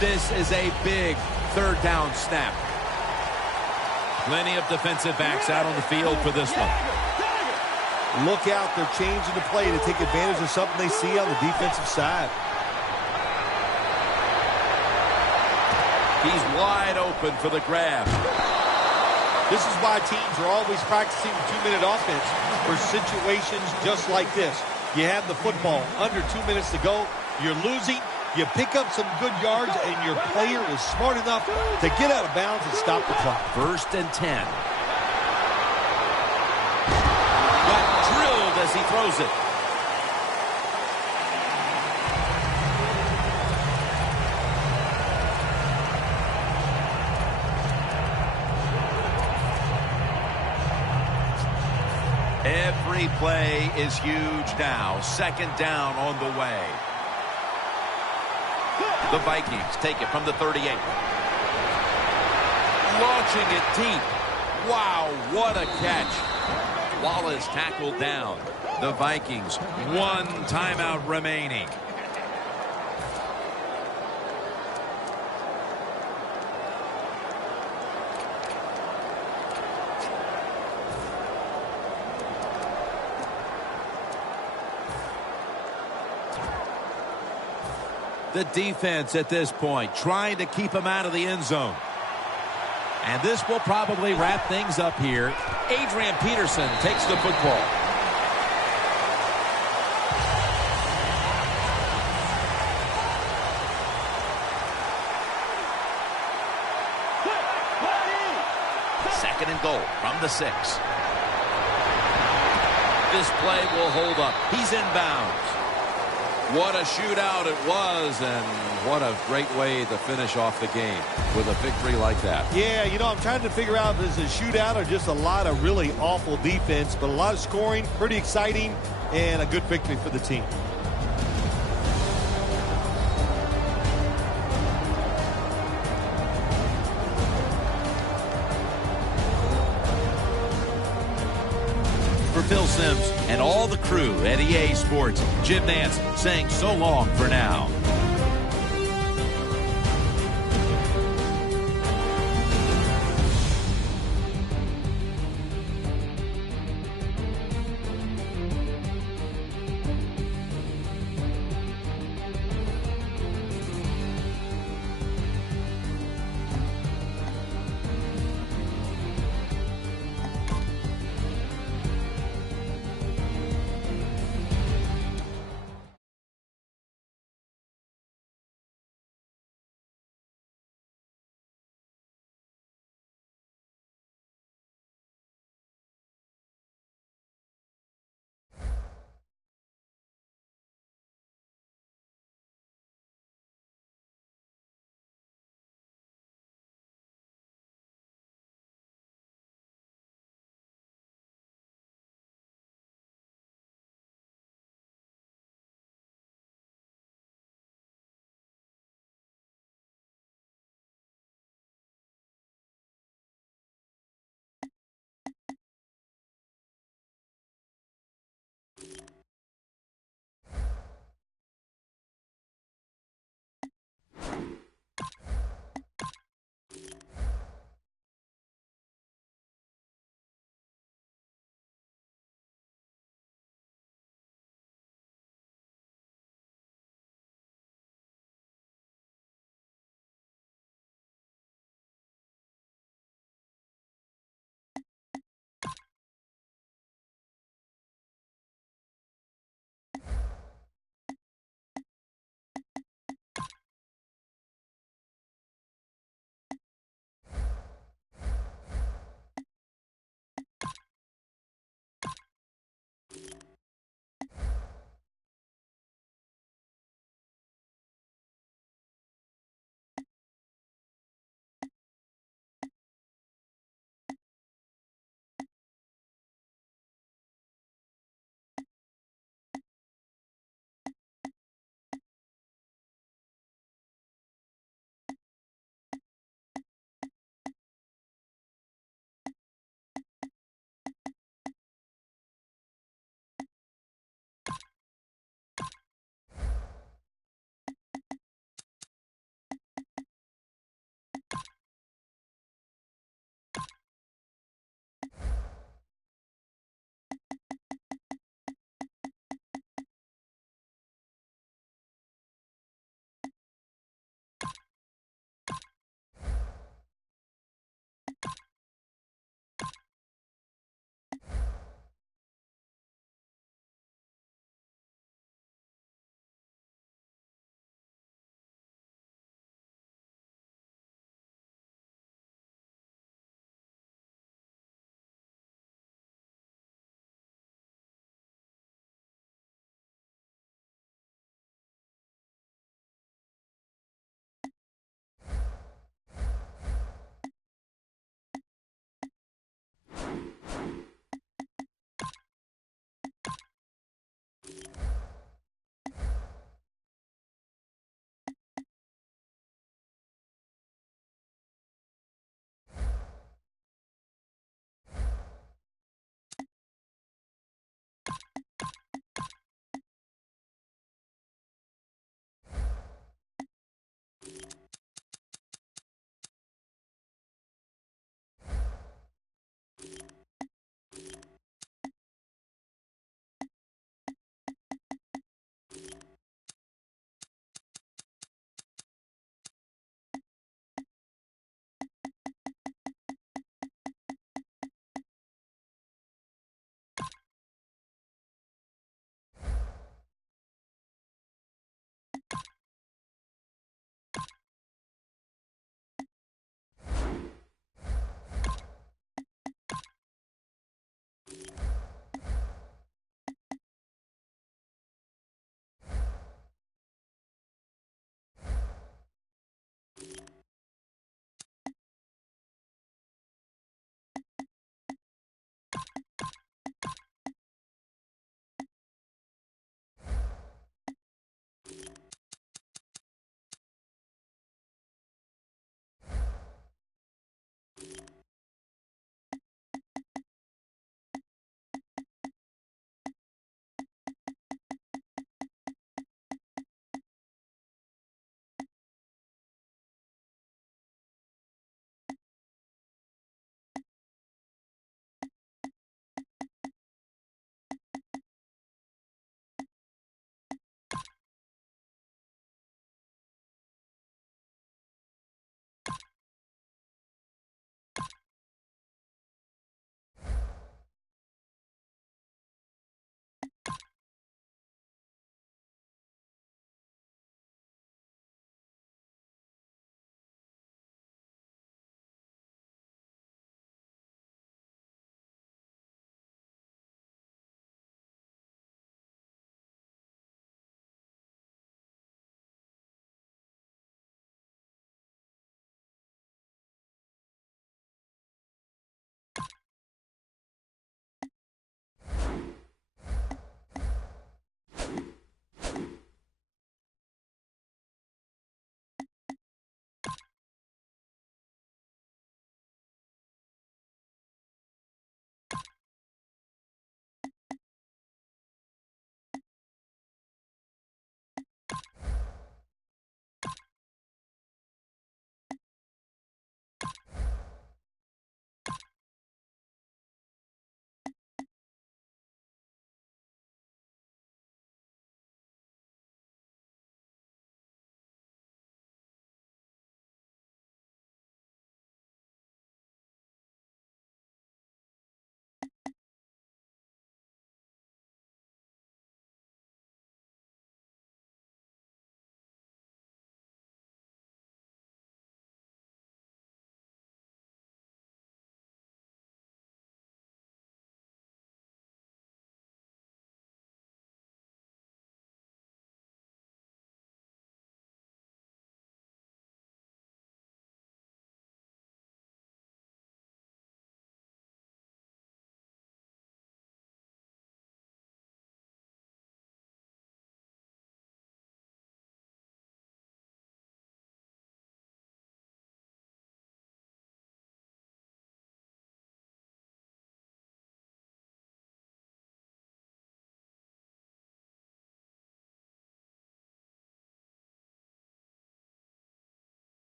This is a big 3rd down snap. Plenty of defensive backs out on the field for this one. Look out, they're changing the play to take advantage of something they see on the defensive side. He's wide open for the grab. This is why teams are always practicing the 2-minute offense for situations just like this. You have the football under 2 minutes to go. You're losing. You pick up some good yards, and your player is smart enough to get out of bounds and stop the clock. 1st and 10. Got drilled as he throws it. Every play is huge now. 2nd down on the way. The Vikings take it from the 38. Launching it deep. Wow, what a catch. Wallace tackled down. The Vikings, 1 timeout remaining. The defense at this point trying to keep him out of the end zone. And this will probably wrap things up here. Adrian Peterson takes the football. Second and goal from the 6. This play will hold up. He's inbounds. What a shootout it was, and what a great way to finish off the game with a victory like that. Yeah, you know, I'm trying to figure out if this is a shootout or just a lot of really awful defense, but a lot of scoring, pretty exciting, and a good victory for the team. For Phil Simms and all the crew at EA Sports, Jim Nance saying so long for now.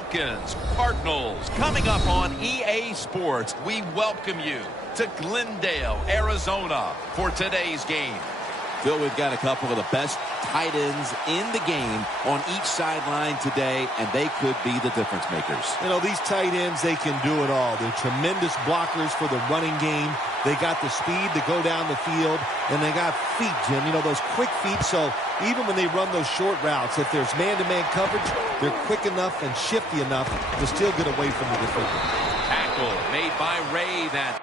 Falcons, Cardinals. Coming up on EA Sports, we welcome you to Glendale, Arizona for today's game. Phil, we've got a couple of the best tight ends in the game on each sideline today, and they could be the difference makers. You know, these tight ends, they can do it all. They're tremendous blockers for the running game. They got the speed to go down the field, and they got feet, Jim. You know, those quick feet, so even when they run those short routes, if there's man-to-man coverage, they're quick enough and shifty enough to still get away from the defender. Tackle made by Ray that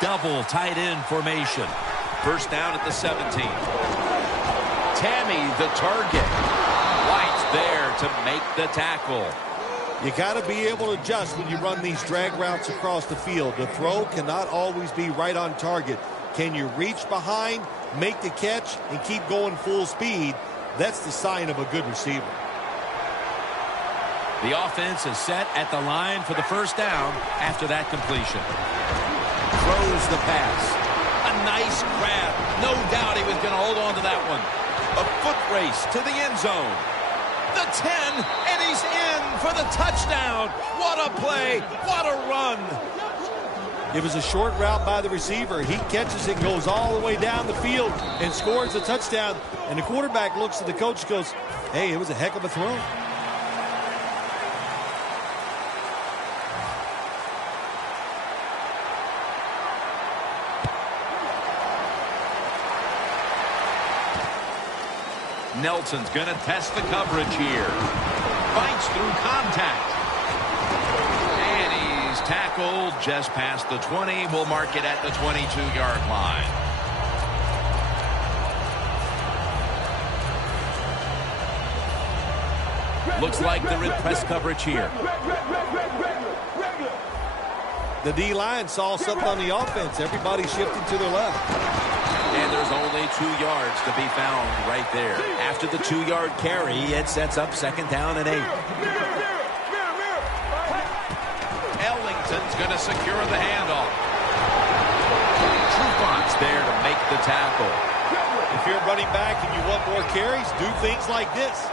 double tight end formation. First down at the 17. Tammy the target. White's there to make the tackle. You got to be able to adjust when you run these drag routes across the field. The throw cannot always be right on target. Can you reach behind, make the catch, and keep going full speed? That's the sign of a good receiver. The offense is set at the line for the first down after that completion. Throws the pass. A nice grab. No doubt he was going to hold on to that one. A foot race to the end zone. The 10, and he's in for the touchdown. What a play. What a run. It was a short route by the receiver. He catches it, goes all the way down the field, and scores a touchdown. And the quarterback looks at the coach and goes, hey, it was a heck of a throw. Nelson's going to test the coverage here. Fights through contact. And he's tackled just past the 20. We'll mark it at the 22-yard line. Looks like they're in press coverage here. The D-line saw something on the offense. Everybody shifted to their left. And there's only 2 yards to be found right there. After the 2-yard carry, it sets up second down and 8. Ellington's going to secure the handoff. Trufont's there to make the tackle. If you're running back and you want more carries, do things like this.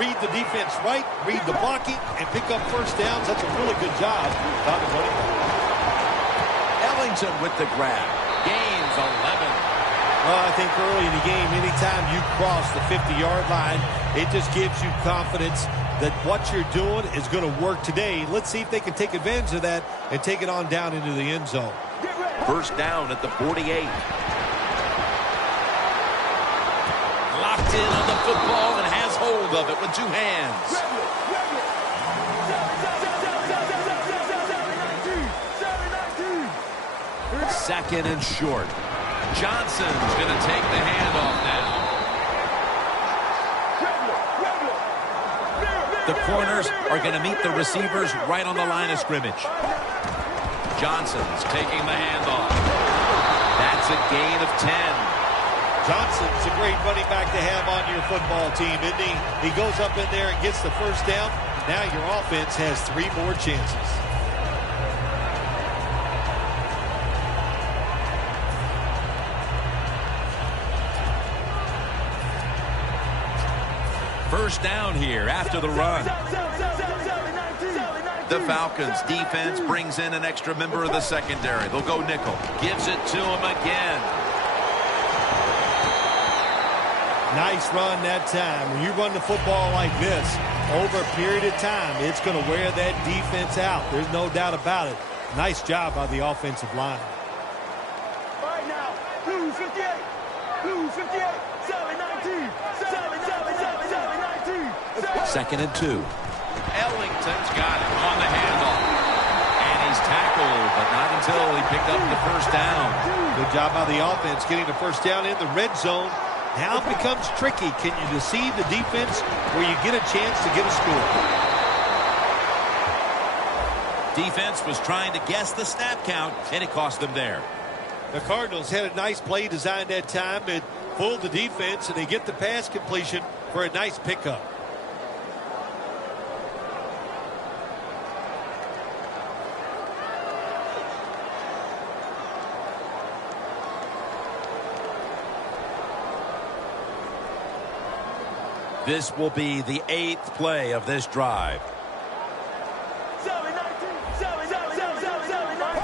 Read the defense right, read the blocking, and pick up first downs. That's a really good job by the running back. Ellington with the grab. Gains 11. Well, I think early in the game, anytime you cross the 50-yard line, it just gives you confidence that what you're doing is going to work today. Let's see if they can take advantage of that and take it on down into the end zone. First down at the 48. Locked in on the football and has hold of it with 2 hands. Second and short. Johnson's going to take the handoff now. The corners are going to meet the receivers right on the line of scrimmage. Johnson's taking the handoff. That's a gain of 10. Johnson's a great running back to have on your football team, isn't he? He goes up in there and gets the first down. Now your offense has 3 more chances. First down here after the run. The Falcons defense brings in an extra member of the secondary. They'll go nickel. Gives it to him again. Nice run that time. When you run the football like this, over a period of time, it's going to wear that defense out. There's no doubt about it. Nice job by the offensive line. All right now, 258, 258, 719, 719. Second and 2. Ellington's got it on the handoff. And he's tackled, but not until he picked up the first down. Good job by the offense getting the first down in the red zone. Now it becomes tricky. Can you deceive the defense where you get a chance to get a score? Defense was trying to guess the snap count, and it cost them there. The Cardinals had a nice play designed that time and pulled the defense, and they get the pass completion for a nice pickup. This will be the 8th play of this drive.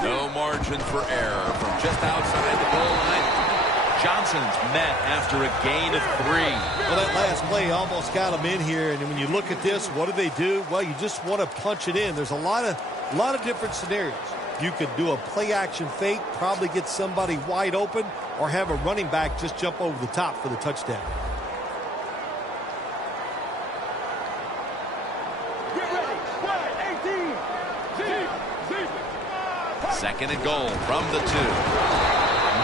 No margin for error from just outside the goal line. Johnson's met after a gain of 3. Well, that last play almost got him in here, and when you look at this, what do? Well, you just want to punch it in. There's a lot of different scenarios. You could do a play-action fake, probably get somebody wide open, or have a running back just jump over the top for the touchdown. Second and goal from the 2.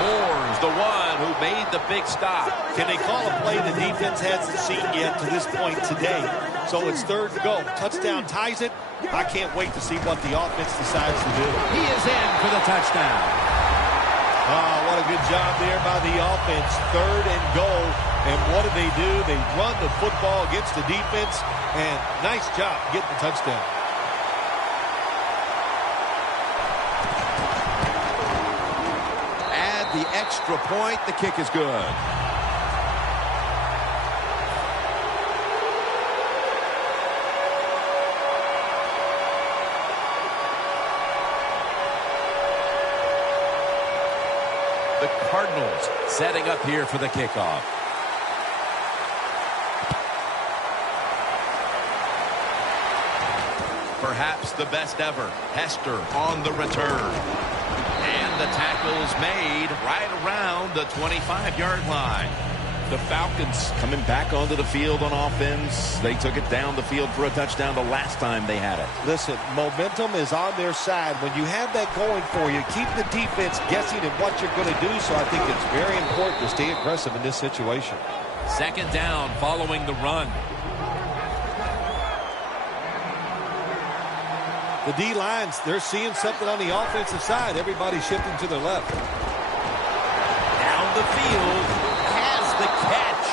Moore's the one who made the big stop. Can they call a play the defense hasn't seen yet to this point today? So it's third and goal. Touchdown ties it. I can't wait to see what the offense decides to do. He is in for the touchdown. Oh, what a good job there by the offense. Third and goal. And what do? They run the football against the defense. And nice job getting the touchdown. Add the extra point. The kick is good. The Cardinals setting up here for the kickoff. Perhaps the best ever. Hester on the return. And the tackle's made right around the 25-yard line. The Falcons coming back onto the field on offense. They took it down the field for a touchdown the last time they had it. Listen, momentum is on their side. When you have that going for you, keep the defense guessing at what you're going to do. So I think it's very important to stay aggressive in this situation. Second down following the run. The D-lines, they're seeing something on the offensive side. Everybody's shifting to their left. Down the field, has the catch.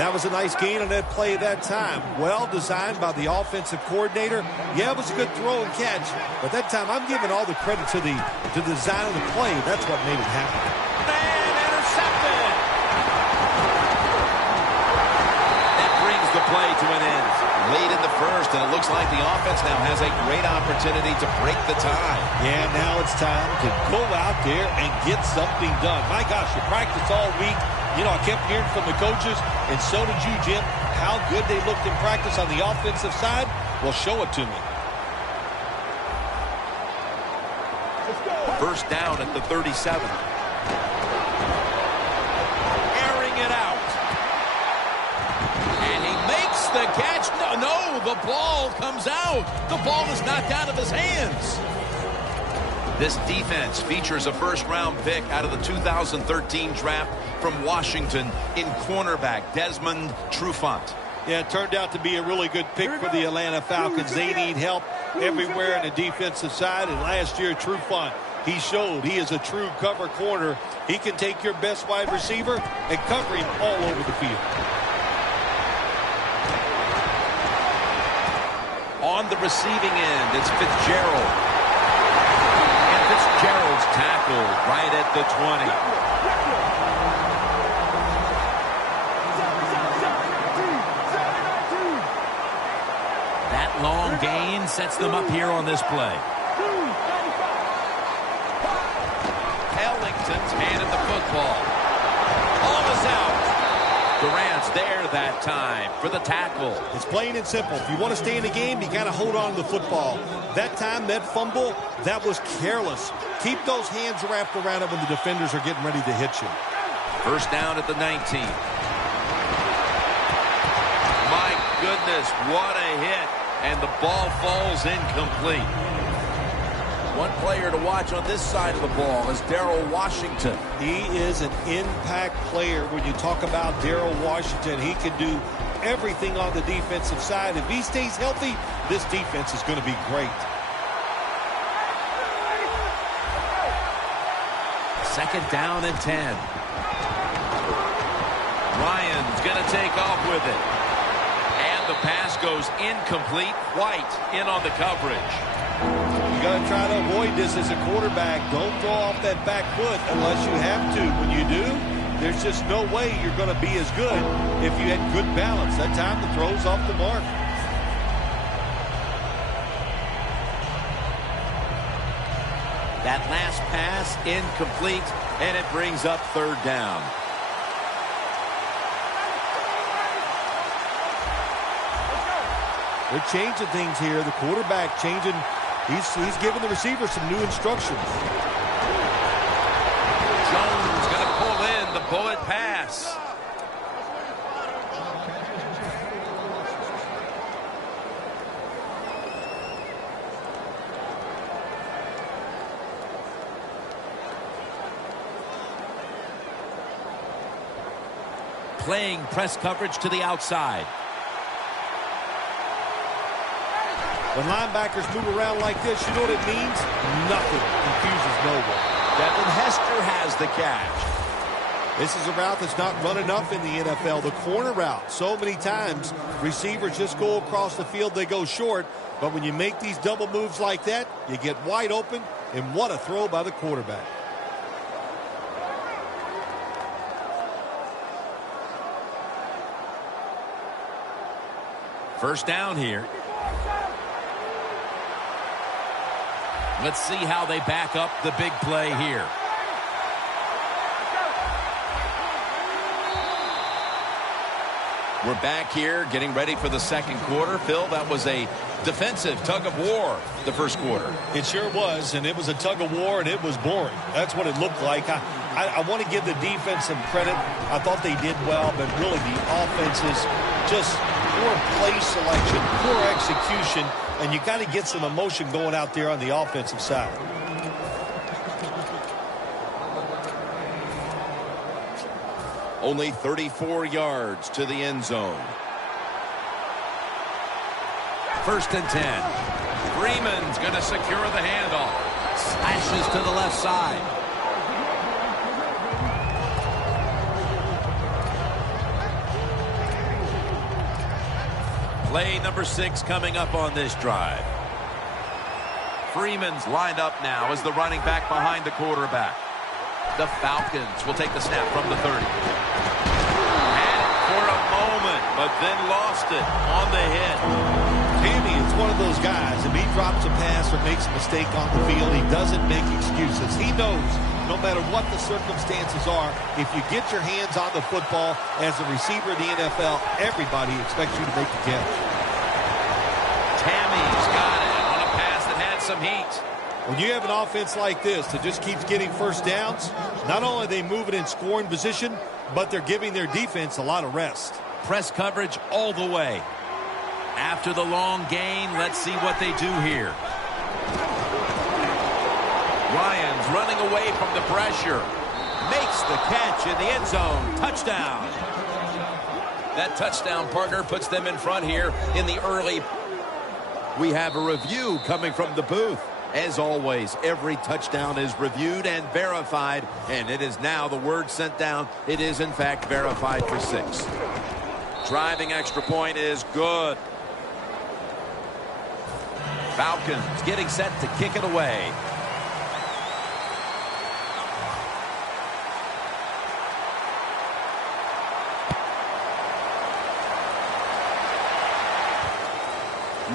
That was a nice gain on that play that time. Well designed by the offensive coordinator. Yeah, it was a good throw and catch. But that time, I'm giving all the credit to the design of the play. That's what made it happen. And intercepted. That brings the play to an end. Late in the first, and it looks like the offense now has a great opportunity to break the tie. Yeah, now it's time to go out there and get something done. My gosh, you practiced all week. You know, I kept hearing from the coaches, and so did you, Jim, how good they looked in practice on the offensive side. Well, show it to me. First down at the 37. Airing it out. And he makes the catch. No, the ball comes out. The ball is knocked out of his hands. This defense features a first-round pick out of the 2013 draft from Washington in cornerback Desmond Trufant. Yeah, it turned out to be a really good pick for the Atlanta Falcons. They need help everywhere in the defensive side. And last year, Trufant, he showed he is a true cover corner. He can take your best wide receiver and cover him all over the field. On the receiving end, it's Fitzgerald. And Fitzgerald's tackled right at the 20. That long gain sets them up here on this play. Ellington's handed the football. Ball is out. Durant's there that time for the tackle. It's plain and simple. If you want to stay in the game, you got to hold on to the football. That time, that fumble, that was careless. Keep those hands wrapped around it when the defenders are getting ready to hit you. First down at the 19. My goodness, what a hit. And the ball falls incomplete. One player to watch on this side of the ball is Darrell Washington. He is an impact player. When you talk about Darrell Washington, he can do everything on the defensive side. If he stays healthy, this defense is going to be great. Second down and 10. Ryan's going to take off with it. And the pass goes incomplete. White in on the coverage. You got to try to avoid this as a quarterback. Don't throw off that back foot unless you have to. When you do, there's just no way you're going to be as good if you had good balance. That time the throw's off the mark. That last pass incomplete, and it brings up third down. They're changing things here. The quarterback changing. He's giving the receiver some new instructions. Jones going to pull in the bullet pass. playing press coverage to the outside. When linebackers move around like this, you know what it means? Nothing confuses no one. Devin Hester has the catch. This is a route that's not run enough in the NFL, the corner route. So many times, receivers just go across the field, they go short. But when you make these double moves like that, you get wide open, and what a throw by the quarterback. First down here. Let's see how they back up the big play here. We're back here getting ready for the second quarter. Phil, that was a defensive tug of war the first quarter. It sure was, and it was a tug of war, and it was boring. That's what it looked like. I want to give the defense some credit. I thought they did well, but really the offenses just poor play selection, poor execution, and you got to get some emotion going out there on the offensive side. Only 34 yards to the end zone. First and 10. Freeman's going to secure the handoff. Slashes to the left side. Play number 6 coming up on this drive. Freeman's lined up now as the running back behind the quarterback. The Falcons will take the snap from the 30. Had it for a moment, but then lost it on the hit. Tammy is one of those guys. If he drops a pass or makes a mistake on the field, he doesn't make excuses. He knows no matter what the circumstances are, if you get your hands on the football as a receiver in the NFL, everybody expects you to make the catch. Tammy's got it on a pass that had some heat. When you have an offense like this that just keeps getting first downs, not only are they moving in scoring position, but they're giving their defense a lot of rest. Press coverage all the way. After the long gain, let's see what they do here. Ryans running away from the pressure. Makes the catch in the end zone. Touchdown. That touchdown, partner, puts them in front here in the early. We have a review coming from the booth. As always, every touchdown is reviewed and verified, and it is now the word sent down. It is, in fact, verified for 6. Driving extra point is good. Falcons getting set to kick it away.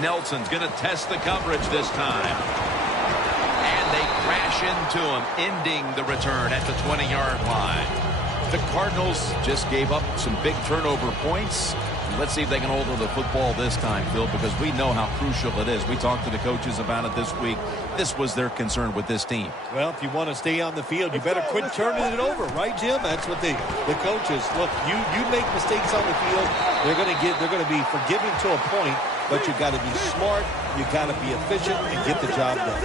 Nelson's going to test the coverage this time. And they crash into him, ending the return at the 20-yard line. The Cardinals just gave up some big turnover points. Let's see if they can hold on to the football this time, Phil, because we know how crucial it is. We talked to the coaches about it this week. This was their concern with this team. Well, if you want to stay on the field, you better quit turning it over, right, Jim? That's what the coaches look. You make mistakes on the field, they're going to be forgiving to a point, but you got to be smart, you got to be efficient, and get the job done.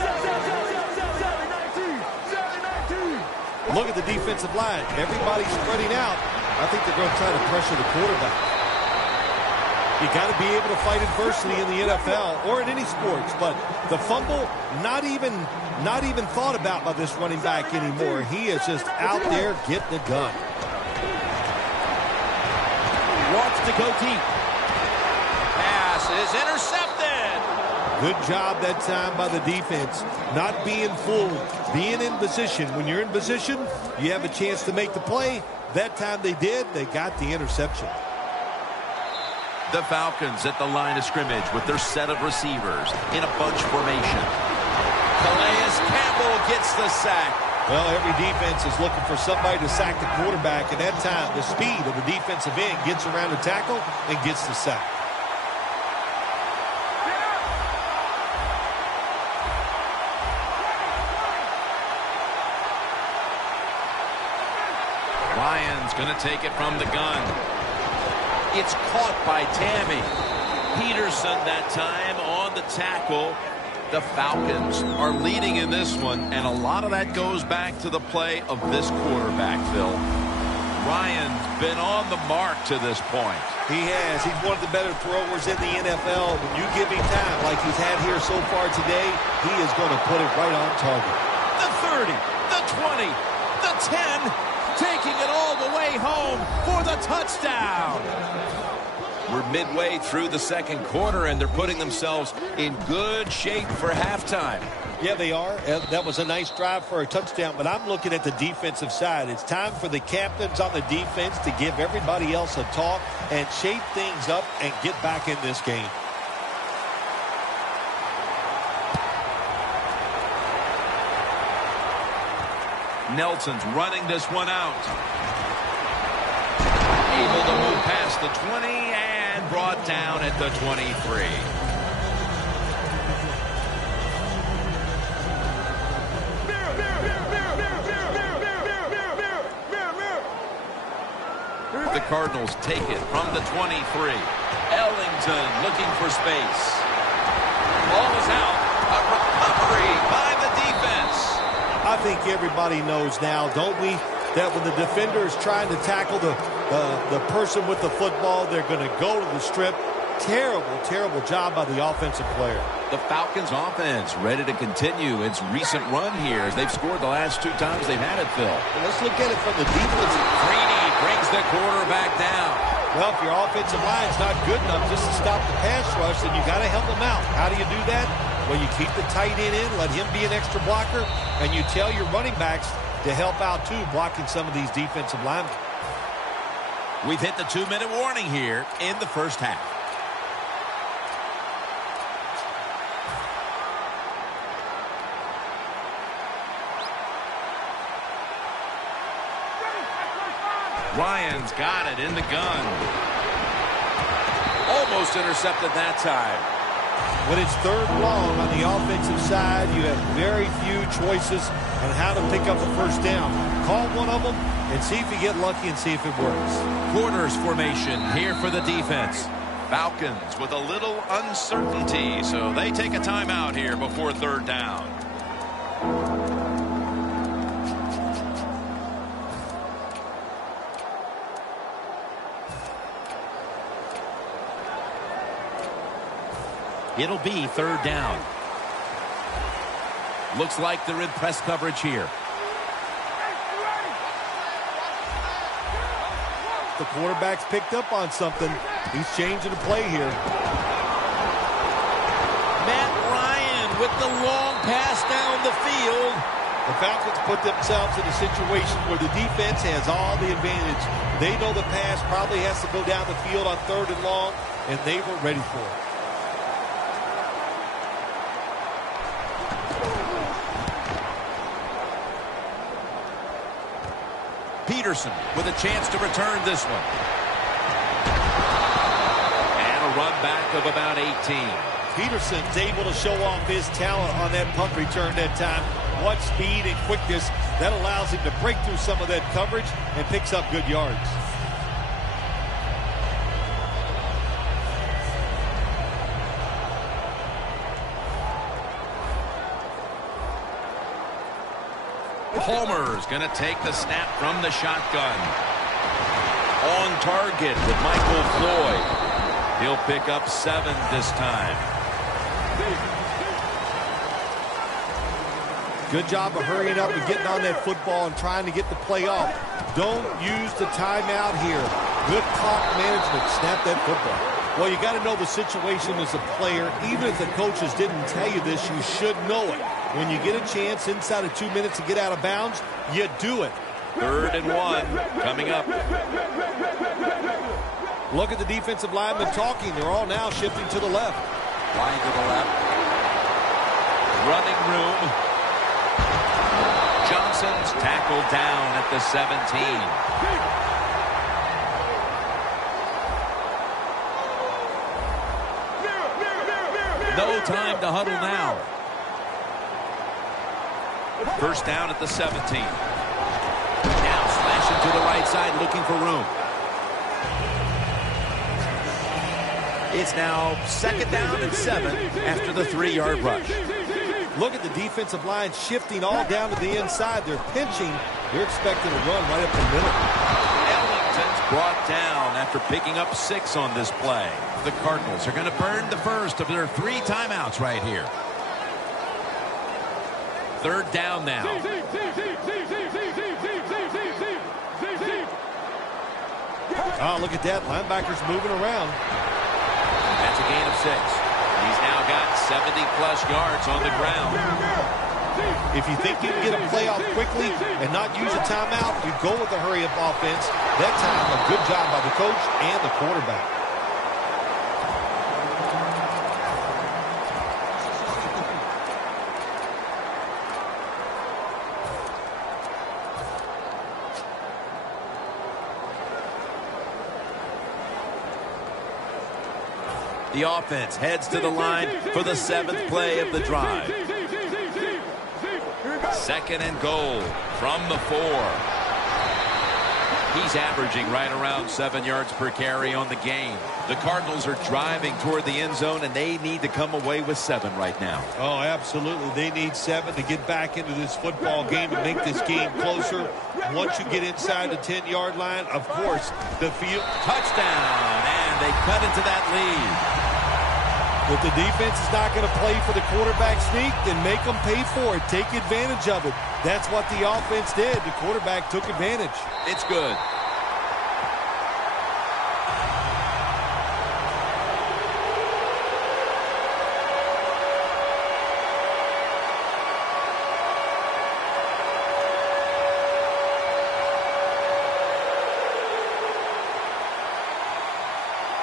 Look at the defensive line. Everybody's spreading out. I think they're going to try to pressure the quarterback. You got to be able to fight adversity in the NFL or in any sports, but the fumble not even thought about by this running back anymore. He is just out there getting it done. Wants to go deep. Pass is intercepted. Good job that time by the defense. Not being fooled, being in position. When you're in position, you have a chance to make the play. That time they did. They got the interception. The Falcons at the line of scrimmage with their set of receivers in a bunch formation. Calais Campbell gets the sack. Well, every defense is looking for somebody to sack the quarterback, and that time the speed of the defensive end gets around the tackle and gets the sack. Ryan's going to take it from the gun. It's caught by Tammy. Peterson that time on the tackle. The Falcons are leading in this one, and a lot of that goes back to the play of this quarterback, Phil. Ryan's been on the mark to this point. He has. He's one of the better throwers in the NFL. When you give him time like he's had here so far today, he is going to put it right on target. The 30, the 20, the 10, taking it all the way home for the touchdown. We're midway through the second quarter, and they're putting themselves in good shape for halftime. Yeah, they are. That was a nice drive for a touchdown, but I'm looking at the defensive side. It's time for the captains on the defense to give everybody else a talk and shape things up and get back in this game. Nelson's running this one out. Able to move past the 20 and brought down at the 23. The Cardinals take it from the 23. Ellington looking for space. Ball is out. A recovery by the defense. I think everybody knows now, don't we, that when the defender is trying to tackle the person with the football, they're going to go to the strip. Terrible, terrible job by the offensive player. The Falcons offense ready to continue its recent run here as they've scored the last 2 times they've had it, Phil. Well, let's look at it from the defense. Greeny brings the quarterback down. Well, if your offensive line's not good enough just to stop the pass rush, then you got to help them out. How do you do that? Well, you keep the tight end in, let him be an extra blocker, and you tell your running backs to help out, too, blocking some of these defensive linemen. We've hit the 2-minute warning here in the first half. Ryan's got it in the gun. Almost intercepted that time. When it's 3rd and long on the offensive side, you have very few choices on how to pick up a first down. Call one of them and see if you get lucky and see if it works. Corners formation here for the defense. Falcons with a little uncertainty, so they take a timeout here before 3rd down. It'll be 3rd down. Looks like they're in press coverage here. The quarterback's picked up on something. He's changing the play here. Matt Ryan with the long pass down the field. The Falcons put themselves in a situation where the defense has all the advantage. They know the pass probably has to go down the field on 3rd and long, and they were ready for it. Peterson with a chance to return this one. And a run back of about 18. Peterson's able to show off his talent on that punt return that time. What speed and quickness that allows him to break through some of that coverage and picks up good yards. Palmer's going to take the snap from the shotgun. On target with Michael Floyd. He'll pick up 7 this time. Good job of hurrying up and getting on that football and trying to get the play off. Don't use the timeout here. Good clock management. Snap that football. Well, you got to know the situation as a player. Even if the coaches didn't tell you this, you should know it. When you get a chance inside of 2 minutes to get out of bounds, you do it. 3rd and 1 coming up. Look at the defensive linemen talking. They're all now shifting to the left. Line to the left. Running room. Johnson's tackled down at the 17. No time to huddle now. 1st down at the 17. Now slashing to the right side, looking for room. It's now 2nd down and 7 after the 3-yard rush. Look at the defensive line shifting all down to the inside. They're pinching. They're expecting a run right up the middle. brought down after picking up 6 on this play. The Cardinals are going to burn the first of their 3 timeouts right here. 3rd down now. Oh, look at that. Linebacker's moving around. That's a gain of 6. He's now got 70-plus yards on the ground. If you think you can get a play off quickly and not use a timeout, you go with a hurry-up offense. That time, a good job by the coach and the quarterback. The offense heads to the line for the 7th play of the drive. 2nd and goal from the 4. He's averaging right around 7 yards per carry on the game. The Cardinals are driving toward the end zone, and they need to come away with 7 right now. Oh, absolutely. They need 7 to get back into this football game and make this game closer. Once you get inside the 10-yard line, of course, the field. Touchdown, and they cut into that lead. If the defense is not going to play for the quarterback sneak, then make them pay for it. Take advantage of it. That's what the offense did. The quarterback took advantage. It's good.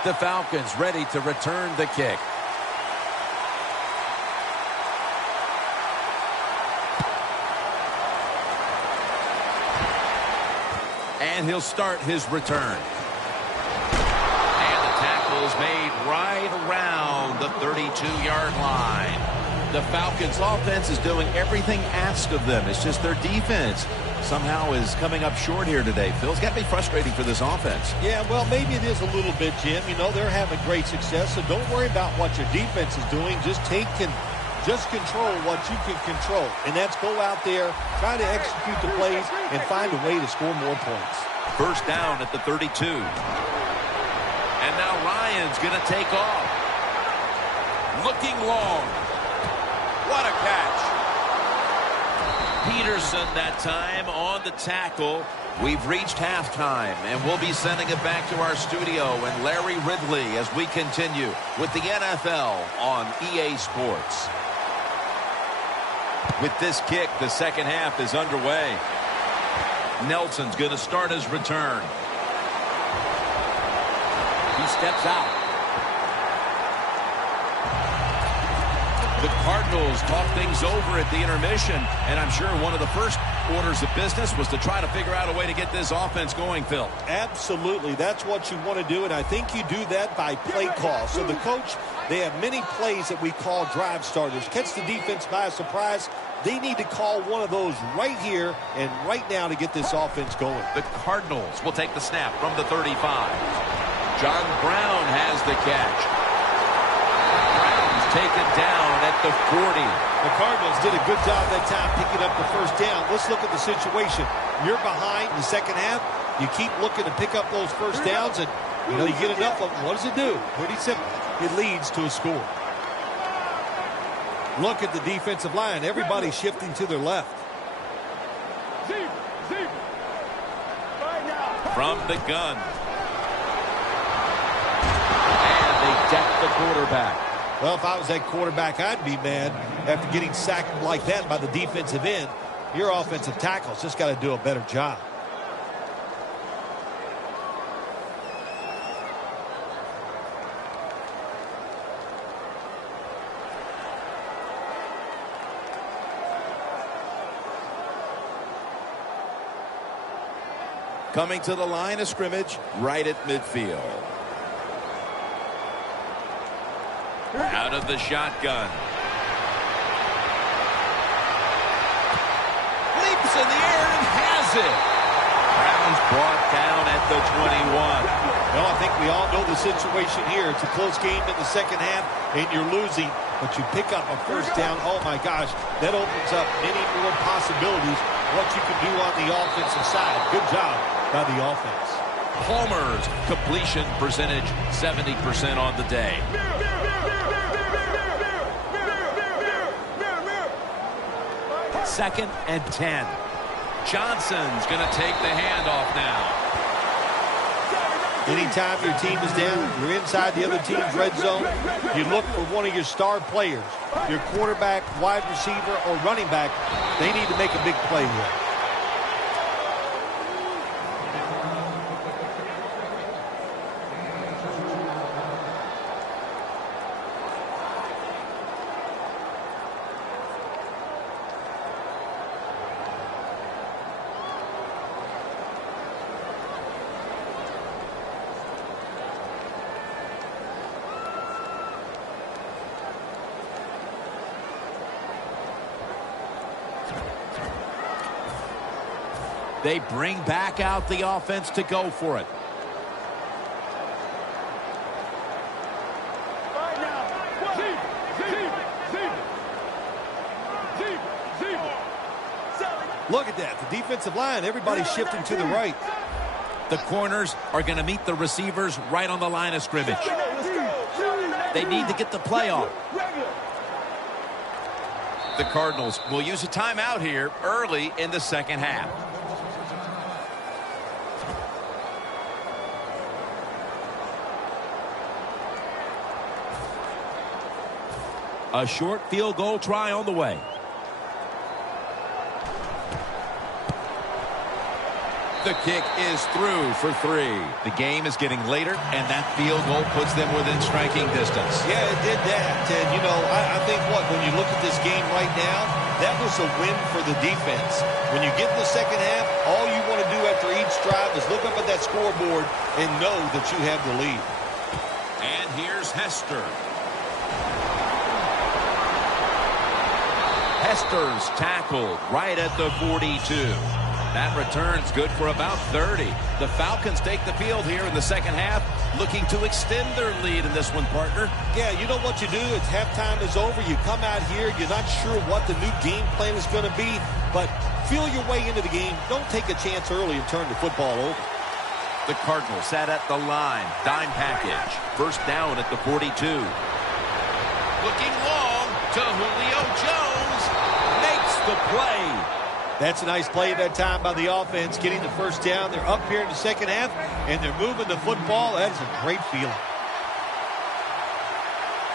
The Falcons ready to return the kick. And he'll start his return. And the tackle is made right around the 32-yard line. The Falcons' offense is doing everything asked of them. It's just their defense somehow is coming up short here today. Phil, it's got to be frustrating for this offense. Yeah, well, maybe it is a little bit, Jim. You know, they're having great success, so don't worry about what your defense is doing. Just control what you can control, and that's go out there, try to execute the plays, and find a way to score more points. 1st down at the 32. And now Ryan's going to take off. Looking long. What a catch. Peterson that time on the tackle. We've reached halftime, and we'll be sending it back to our studio and Larry Ridley as we continue with the NFL on EA Sports. With this kick, the 2nd half is underway. Nelson's going to start his return. He steps out. The Cardinals talk things over at the intermission, and I'm sure one of the first orders of business was to try to figure out a way to get this offense going, Phil. Absolutely. That's what you want to do, and I think you do that by play call. So the coach, they have many plays that we call drive starters. Catch the defense by surprise. They need to call one of those right here and right now to get this offense going. The Cardinals will take the snap from the 35. John Brown has the catch. Brown's taken down at the 40. The Cardinals did a good job that time picking up the 1st down. Let's look at the situation. You're behind in the 2nd half. You keep looking to pick up those 1st downs, and you get enough of them. What does it do? Pretty simple. It leads to a score. Look at the defensive line. Everybody shifting to their left. From the gun. And they deck the quarterback. Well, if I was that quarterback, I'd be mad after getting sacked like that by the defensive end. Your offensive tackle's just got to do a better job. Coming to the line of scrimmage right at midfield. Out of the shotgun. Leaps in the air and has it. Brown's brought down at the 21. Well, I think we all know the situation here. It's a close game in the 2nd half, and you're losing, but you pick up a 1st down. Oh, my gosh, that opens up many more possibilities what you can do on the offensive side. Good job by the offense. Palmer's completion percentage, 70% on the day. Second and 10. Johnson's going to take the handoff now. Anytime your team is down, you're inside the other team's red zone, you look for one of your star players, your quarterback, wide receiver, or running back. They need to make a big play here. They bring back out the offense to go for it. Look at that. The defensive line, everybody's shifting to the right. The corners are going to meet the receivers right on the line of scrimmage. They need to get the play off. The Cardinals will use a timeout here early in the second half. A short field goal try on the way. The kick is through for 3. The game is getting later, and that field goal puts them within striking distance. Yeah, it did that. And, you know, I think, when you look at this game right now, that was a win for the defense. When you get in the second half, all you want to do after each drive is look up at that scoreboard and know that you have the lead. And here's Hester. Hester's tackled right at the 42. That return's good for about 30. The Falcons take the field here in the second half, looking to extend their lead in this one, partner. Yeah, you know what you do? It's halftime is over. You come out here. You're not sure what the new game plan is going to be, but feel your way into the game. Don't take a chance early and turn the football over. The Cardinals sat at the line. Dime package. First down at the 42. Looking long to Julio Jones. Makes the play. That's a nice play at that time by the offense, getting the first down. They're up here in the second half, and they're moving the football. That is a great feeling.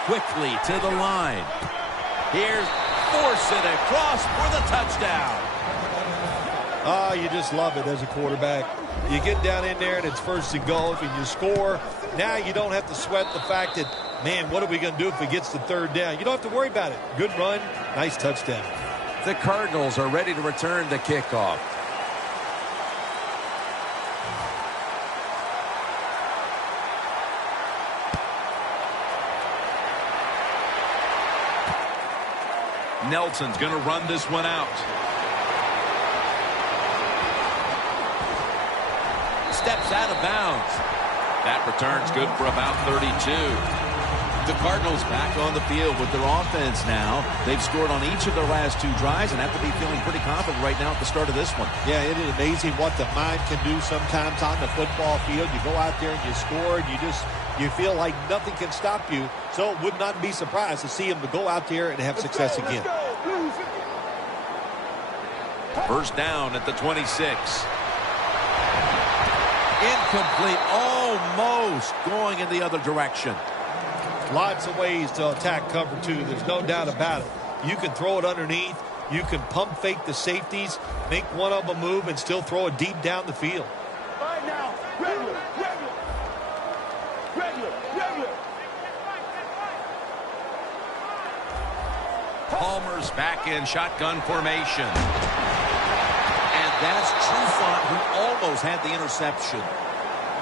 Quickly to the line. Here's force it across for the touchdown. Oh, you just love it as a quarterback. You get down in there, and it's first and goal, and you score. Now you don't have to sweat the fact that, man, what are we going to do if it gets to third down? You don't have to worry about it. Good run, nice touchdown. The Cardinals are ready to return the kickoff. Nelson's going to run this one out. Steps out of bounds. That return's good for about 32. The Cardinals back on the field with their offense now. They've scored on each of their last 2 drives and have to be feeling pretty confident right now at the start of this one. Yeah, it is amazing what the mind can do sometimes on the football field. You go out there and you score, and you feel like nothing can stop you. So it would not be surprised to see him to go out there and have success again. First down at the 26. Incomplete, almost going in the other direction. Lots of ways to attack cover 2. There's no doubt about it. You can throw it underneath. You can pump fake the safeties, make one of them move, and still throw it deep down the field. Right now, regular. Palmer's back in shotgun formation. And that's Trufant, who almost had the interception.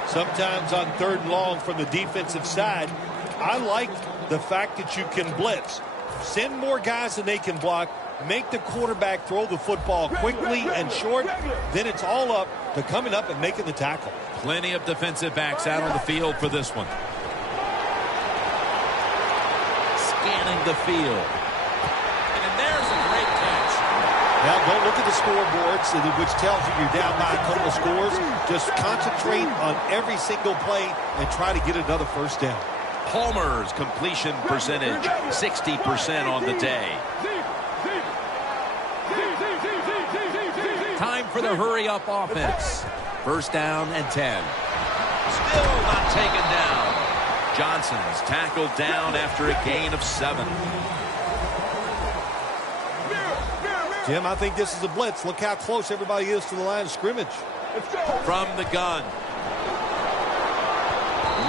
Sometimes on 3rd and long from the defensive side, I like the fact that you can blitz. Send more guys than they can block. Make the quarterback throw the football quickly and short. Then it's all up to coming up and making the tackle. Plenty of defensive backs out on the field for this one. Scanning the field. And there's a great catch. Now, don't look at the scoreboards, which tells you you're down by a couple of scores. Just concentrate on every single play and try to get another first down. Palmer's completion percentage, 60% on the day. Time for the hurry-up offense. First down and 10. Still not taken down. Johnson's tackled down after a gain of 7. Jim, I think this is a blitz. Look how close everybody is to the line of scrimmage. From the gun.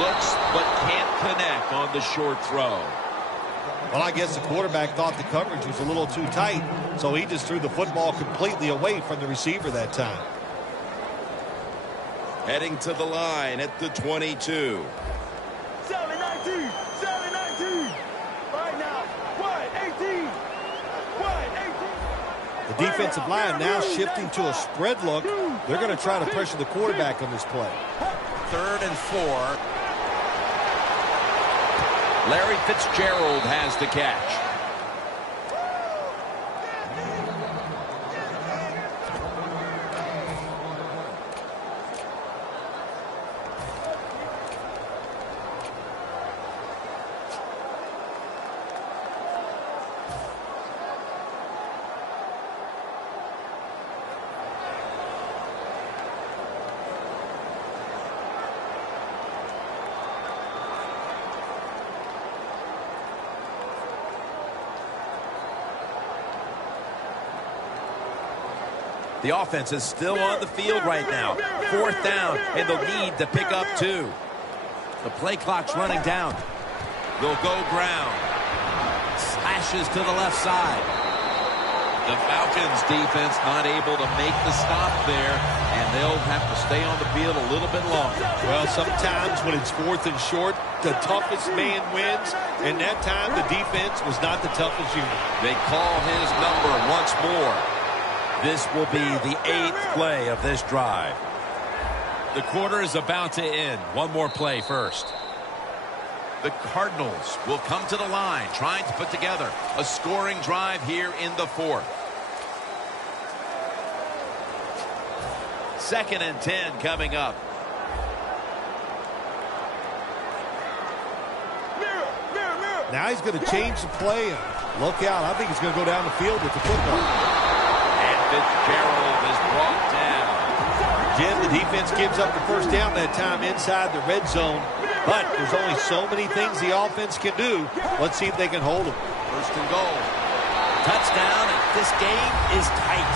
Looks but can't connect on the short throw. Well, I guess the quarterback thought the coverage was a little too tight, so he just threw the football completely away from the receiver that time. Heading to the line at the 22. 7-19, 7-19. Right now, wide 18. Wide 18. The defensive line now shifting to a spread look. They're going to try to pressure the quarterback on this play. 3rd and 4. Larry Fitzgerald has the catch. The offense is still on the field right now. 4th down, and they'll need to pick up 2. The play clock's running down. They'll go ground. Slashes to the left side. The Falcons defense not able to make the stop there, and they'll have to stay on the field a little bit longer. Well, sometimes when it's 4th and short, the toughest man wins, and that time the defense was not the toughest unit. They call his number once more. This will be the 8th play of this drive. The quarter is about to end. One more play first. The Cardinals will come to the line, trying to put together a scoring drive here in the 4th. 2nd and 10 coming up. Now he's going to change the play. Look out. I think he's going to go down the field with the football. Fitzgerald is brought down. Jim, the defense gives up the first down that time inside the red zone. But there's only so many things the offense can do. Let's see if they can hold them. 1st and goal. Touchdown, and this game is tight.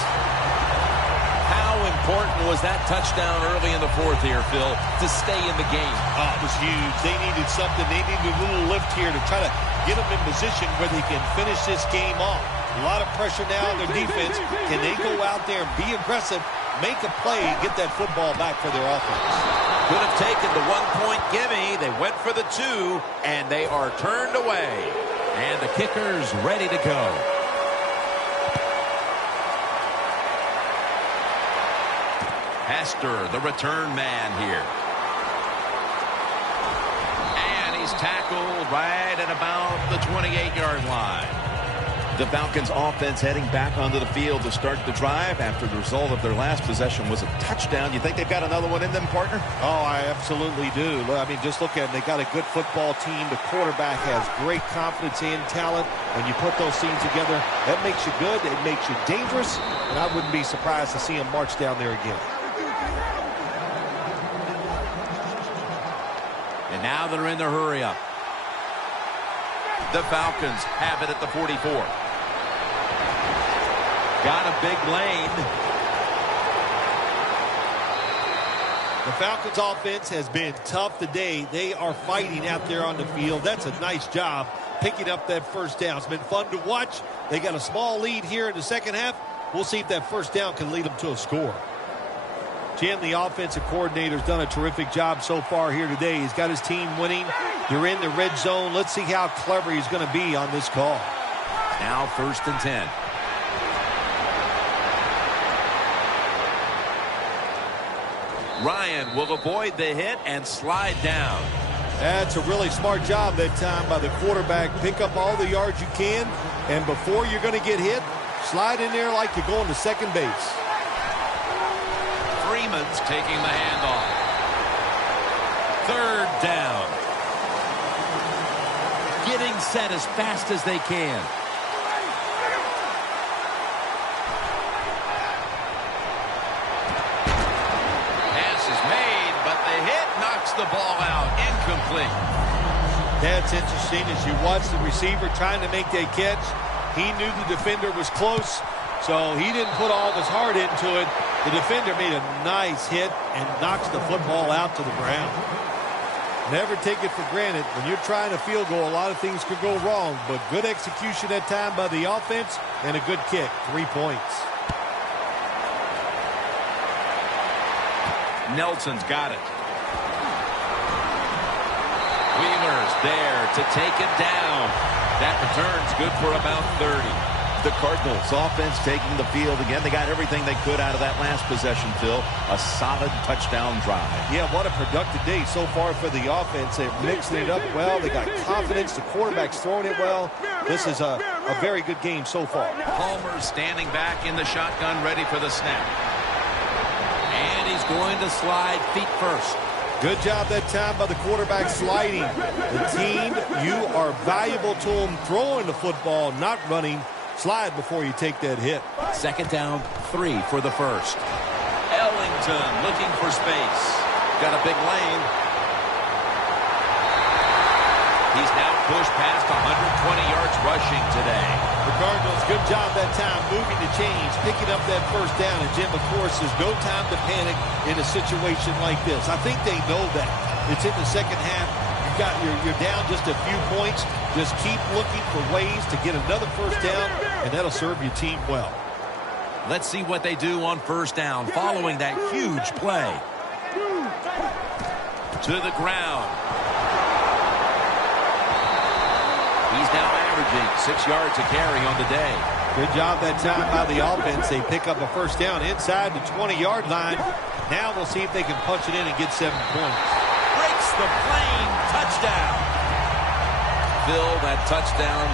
How important was that touchdown early in the 4th here, Phil, to stay in the game? Oh, it was huge. They needed something. They needed a little lift here to try to get them in position where they can finish this game off. A lot of pressure now on their defense. Can they go out there and be aggressive, make a play, and get that football back for their offense? Could have taken the 1-point gimme. They went for the 2, and they are turned away. And the kicker's ready to go. Hester, the return man here. And he's tackled right at about the 28-yard line. The Falcons offense heading back onto the field to start the drive after the result of their last possession was a touchdown. You think they've got another one in them, partner? Oh, I absolutely do. I mean, just look at them. They got a good football team. The quarterback has great confidence and talent. When you put those teams together, that makes you good. It makes you dangerous. And I wouldn't be surprised to see them march down there again. And now they're in the hurry-up. The Falcons have it at the 44. Got a big lane. The Falcons offense has been tough today. They are fighting out there on the field. That's a nice job picking up that first down. It's been fun to watch. They got a small lead here in the second half. We'll see if that first down can lead them to a score. Jim, the offensive coordinator's done a terrific job so far here today. He's got his team winning. They're in the red zone. Let's see how clever he's going to be on this call. Now 1st and 10. Ryan will avoid the hit and slide down. That's a really smart job that time by the quarterback. Pick up all the yards you can, and before you're going to get hit, Slide in there like you're going to second base. Freeman's taking the handoff. Third down. Getting set as fast as they can. Pass is made, but the hit knocks the ball out. Incomplete. That's interesting. As you watch the receiver trying to make that catch, he knew the defender was close, so he didn't put all of his heart into it. The defender made a nice hit and knocks the football out to the ground. Never take it for granted. When you're trying a field goal, a lot of things could go wrong, but good execution that time by the offense and a good kick. 3 points. Nelson's got it. Wheeler's there to take it down. That return's good for about 30. The Cardinals offense taking the field again. They got everything they could out of that last possession, Phil. A solid touchdown drive. Yeah, what a productive day so far for the offense. They're mixing it up well. They got confidence. The quarterback's throwing it well. This is a very good game so far. Palmer's standing back in the shotgun, ready for the snap. And he's going to slide feet first. Good job that time by the quarterback sliding. The team, you are valuable to them throwing the football, not running. Slide before you take that hit. Second down, 3 for the first. Ellington looking for space. Got a big lane. He's now pushed past 120 yards rushing today. The Cardinals, good job that time moving the chains, picking up that first down. And Jim, of course, there's no time to panic in a situation like this. I think they know that. It's in the second half. You're down just a few points. Just keep looking for ways to get another first down, and that'll serve your team well. Let's see what they do on first down following that huge play. To the ground. He's now averaging 6 yards a carry on the day. Good job that time by the offense. They pick up a first down inside the 20-yard line. Now we'll see if they can punch it in and get 7 points. Breaks the plane. Touchdown. Phil, that touchdown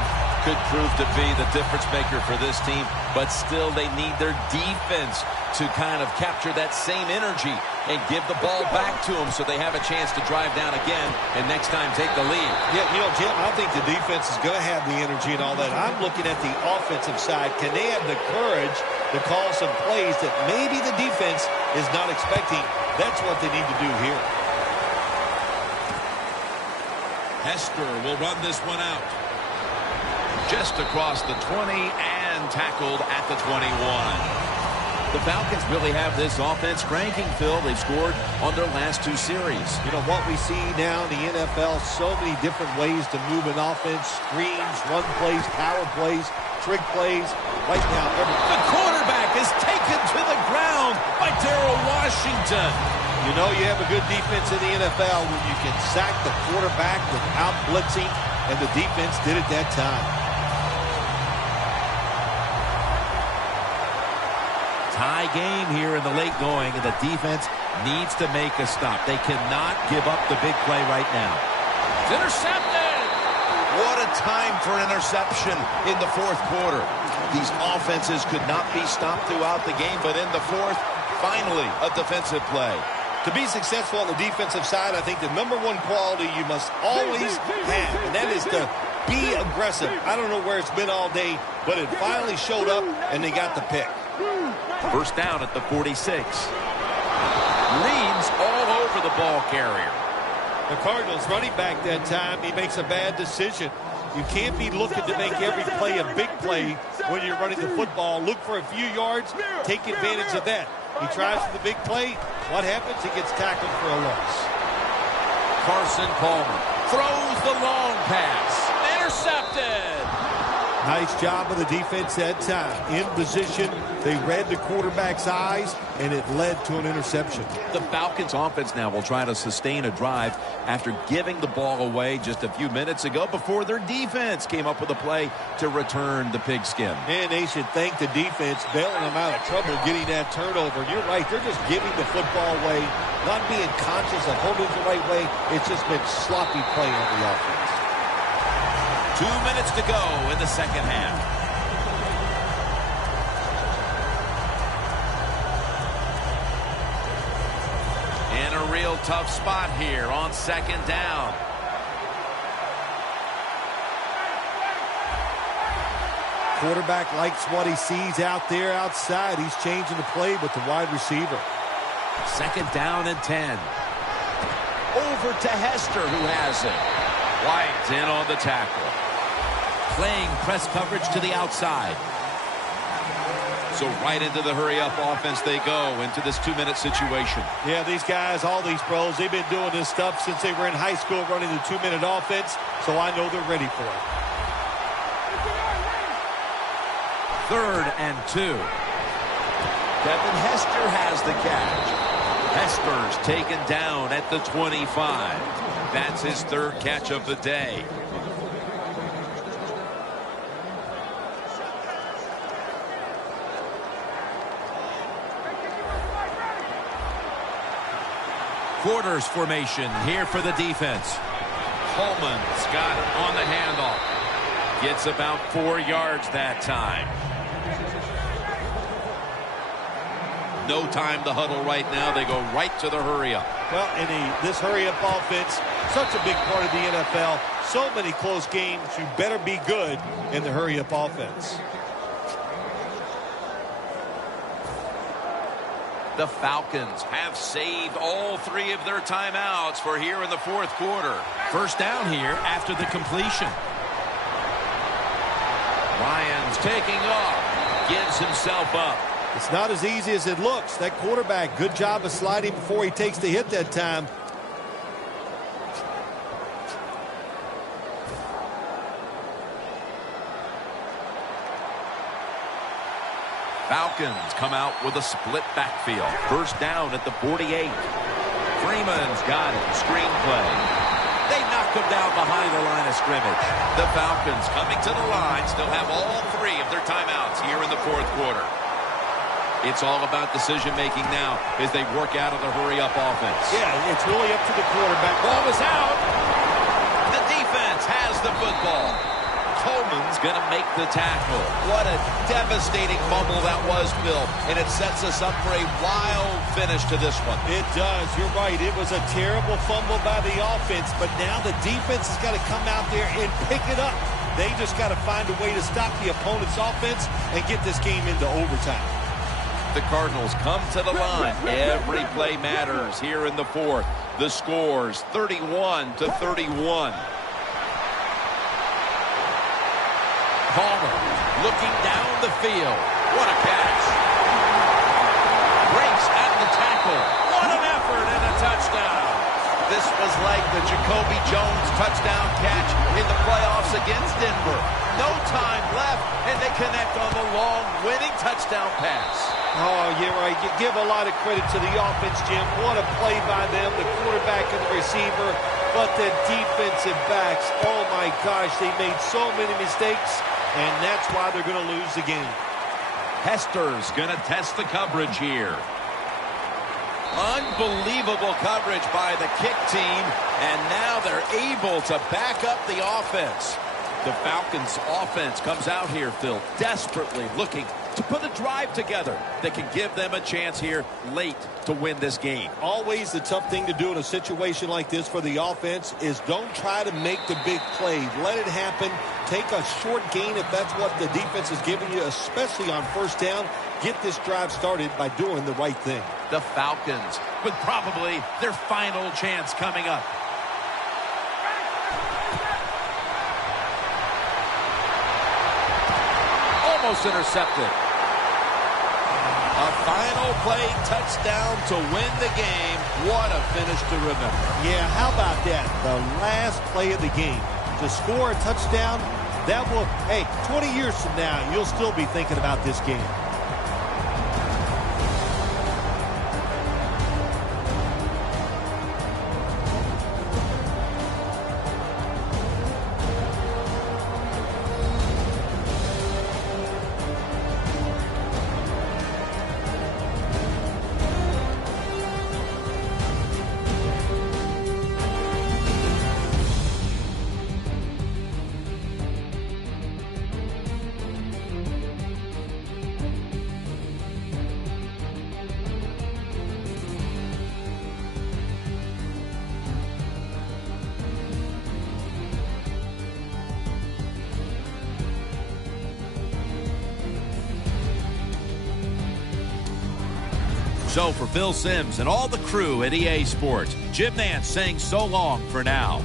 could prove to be the difference maker for this team, but still they need their defense to kind of capture that same energy and give the ball back to them so they have a chance to drive down again and next time take the lead. Yeah, you know, Jim, I think the defense is going to have the energy and all that. I'm looking at the offensive side. Can they have the courage to call some plays that maybe the defense is not expecting? That's what they need to do here. Hester will run this one out. Just across the 20 and tackled at the 21. The Falcons really have this offense cranking, Phil. They've scored on their last 2 series. You know, what we see now in the NFL, so many different ways to move an offense. Screens, run plays, power plays, trick plays. Right now, the quarterback is taken to the ground by Darrell Washington. You know you have a good defense in the NFL when you can sack the quarterback without blitzing, and the defense did it that time. Tie game here in the late going, and the defense needs to make a stop. They cannot give up the big play right now. It's intercepted! What a time for interception in the fourth quarter. These offenses could not be stopped throughout the game, but in the fourth, finally, a defensive play. To be successful on the defensive side, I think the #1 quality you must always have, and that is to be aggressive. I don't know where it's been all day, but it finally showed up, and they got the pick. First down at the 46. Reed's all over the ball carrier. The Cardinals running back that time, he makes a bad decision. You can't be looking to make every play a big play when you're running the football. Look for a few yards, take advantage of that. He tries for the big play. What happens? He gets tackled for a loss. Carson Palmer throws the long pass. Intercepted. Nice job of the defense that time. In position, they read the quarterback's eyes, and it led to an interception. The Falcons offense now will try to sustain a drive after giving the ball away just a few minutes ago before their defense came up with a play to return the pigskin. And they should thank the defense bailing them out of trouble getting that turnover. You're right, they're just giving the football away, not being conscious of holding it the right way. It's just been sloppy play on the offense. 2 minutes to go in the second half. a real tough spot here on second down. Quarterback likes what he sees out there outside. He's changing the play with the wide receiver. Second down and 10. Over to Hester, who has it. White in on the tackle. Playing press coverage to the outside. So right into the hurry-up offense they go into this 2-minute situation. Yeah, these guys, all these pros, they've been doing this stuff since they were in high school running the 2-minute offense, so I know they're ready for it. 3rd and 2. Devin Hester has the catch. Hester's taken down at the 25. That's his 3rd catch of the day. Quarters formation here for the defense. Coleman's got it on the handoff. Gets about 4 yards that time. No time to huddle right now. They go right to the hurry-up. Well, in this hurry-up offense, such a big part of the NFL. So many close games. You better be good in the hurry-up offense. The Falcons have saved all 3 of their timeouts for here in the 4th quarter. First down here after the completion. Ryan's taking off. Gives himself up. It's not as easy as it looks. That quarterback, good job of sliding before he takes the hit that time. Falcons come out with a split backfield. First down at the 48. Freeman's got it. Screenplay. They knock him down behind the line of scrimmage. The Falcons coming to the line still have all 3 of their timeouts here in the 4th quarter. It's all about decision-making now as they work out of the hurry-up offense. Yeah, it's really up to the quarterback. Ball was out. The defense has the football. Coleman's going to make the tackle. What a devastating fumble that was, Bill. And it sets us up for a wild finish to this one. It does. You're right. It was a terrible fumble by the offense, but now the defense has got to come out there and pick it up. They just got to find a way to stop the opponent's offense and get this game into overtime. The Cardinals come to the line. Every play matters here in the 4th. The score's 31-31. Palmer looking down the field. What a catch. Breaks at the tackle. What an effort and a touchdown. This was like the Jacoby Jones touchdown catch in the playoffs against Denver. No time left, and they connect on the long winning touchdown pass. Oh, yeah, right. You give a lot of credit to the offense, Jim. What a play by them, the quarterback and the receiver. But the defensive backs, oh my gosh, they made so many mistakes, and that's why they're going to lose the game. Hester's going to test the coverage here. Unbelievable coverage by the kick team, and now they're able to back up the offense. The Falcons' offense comes out here, Phil, desperately looking to put a drive together that can give them a chance here late to win this game. Always the tough thing to do in a situation like this for the offense is don't try to make the big play. Let it happen. Take a short gain if that's what the defense is giving you, especially on first down. Get this drive started by doing the right thing. The Falcons with probably their final chance coming up. Almost intercepted. A final play touchdown to win the game. What a finish to remember. Yeah, how about that? The last play of the game. To score a touchdown, that will, hey, 20 years from now, you'll still be thinking about this game. So for Phil Simms and all the crew at EA Sports, Jim Nance saying so long for now.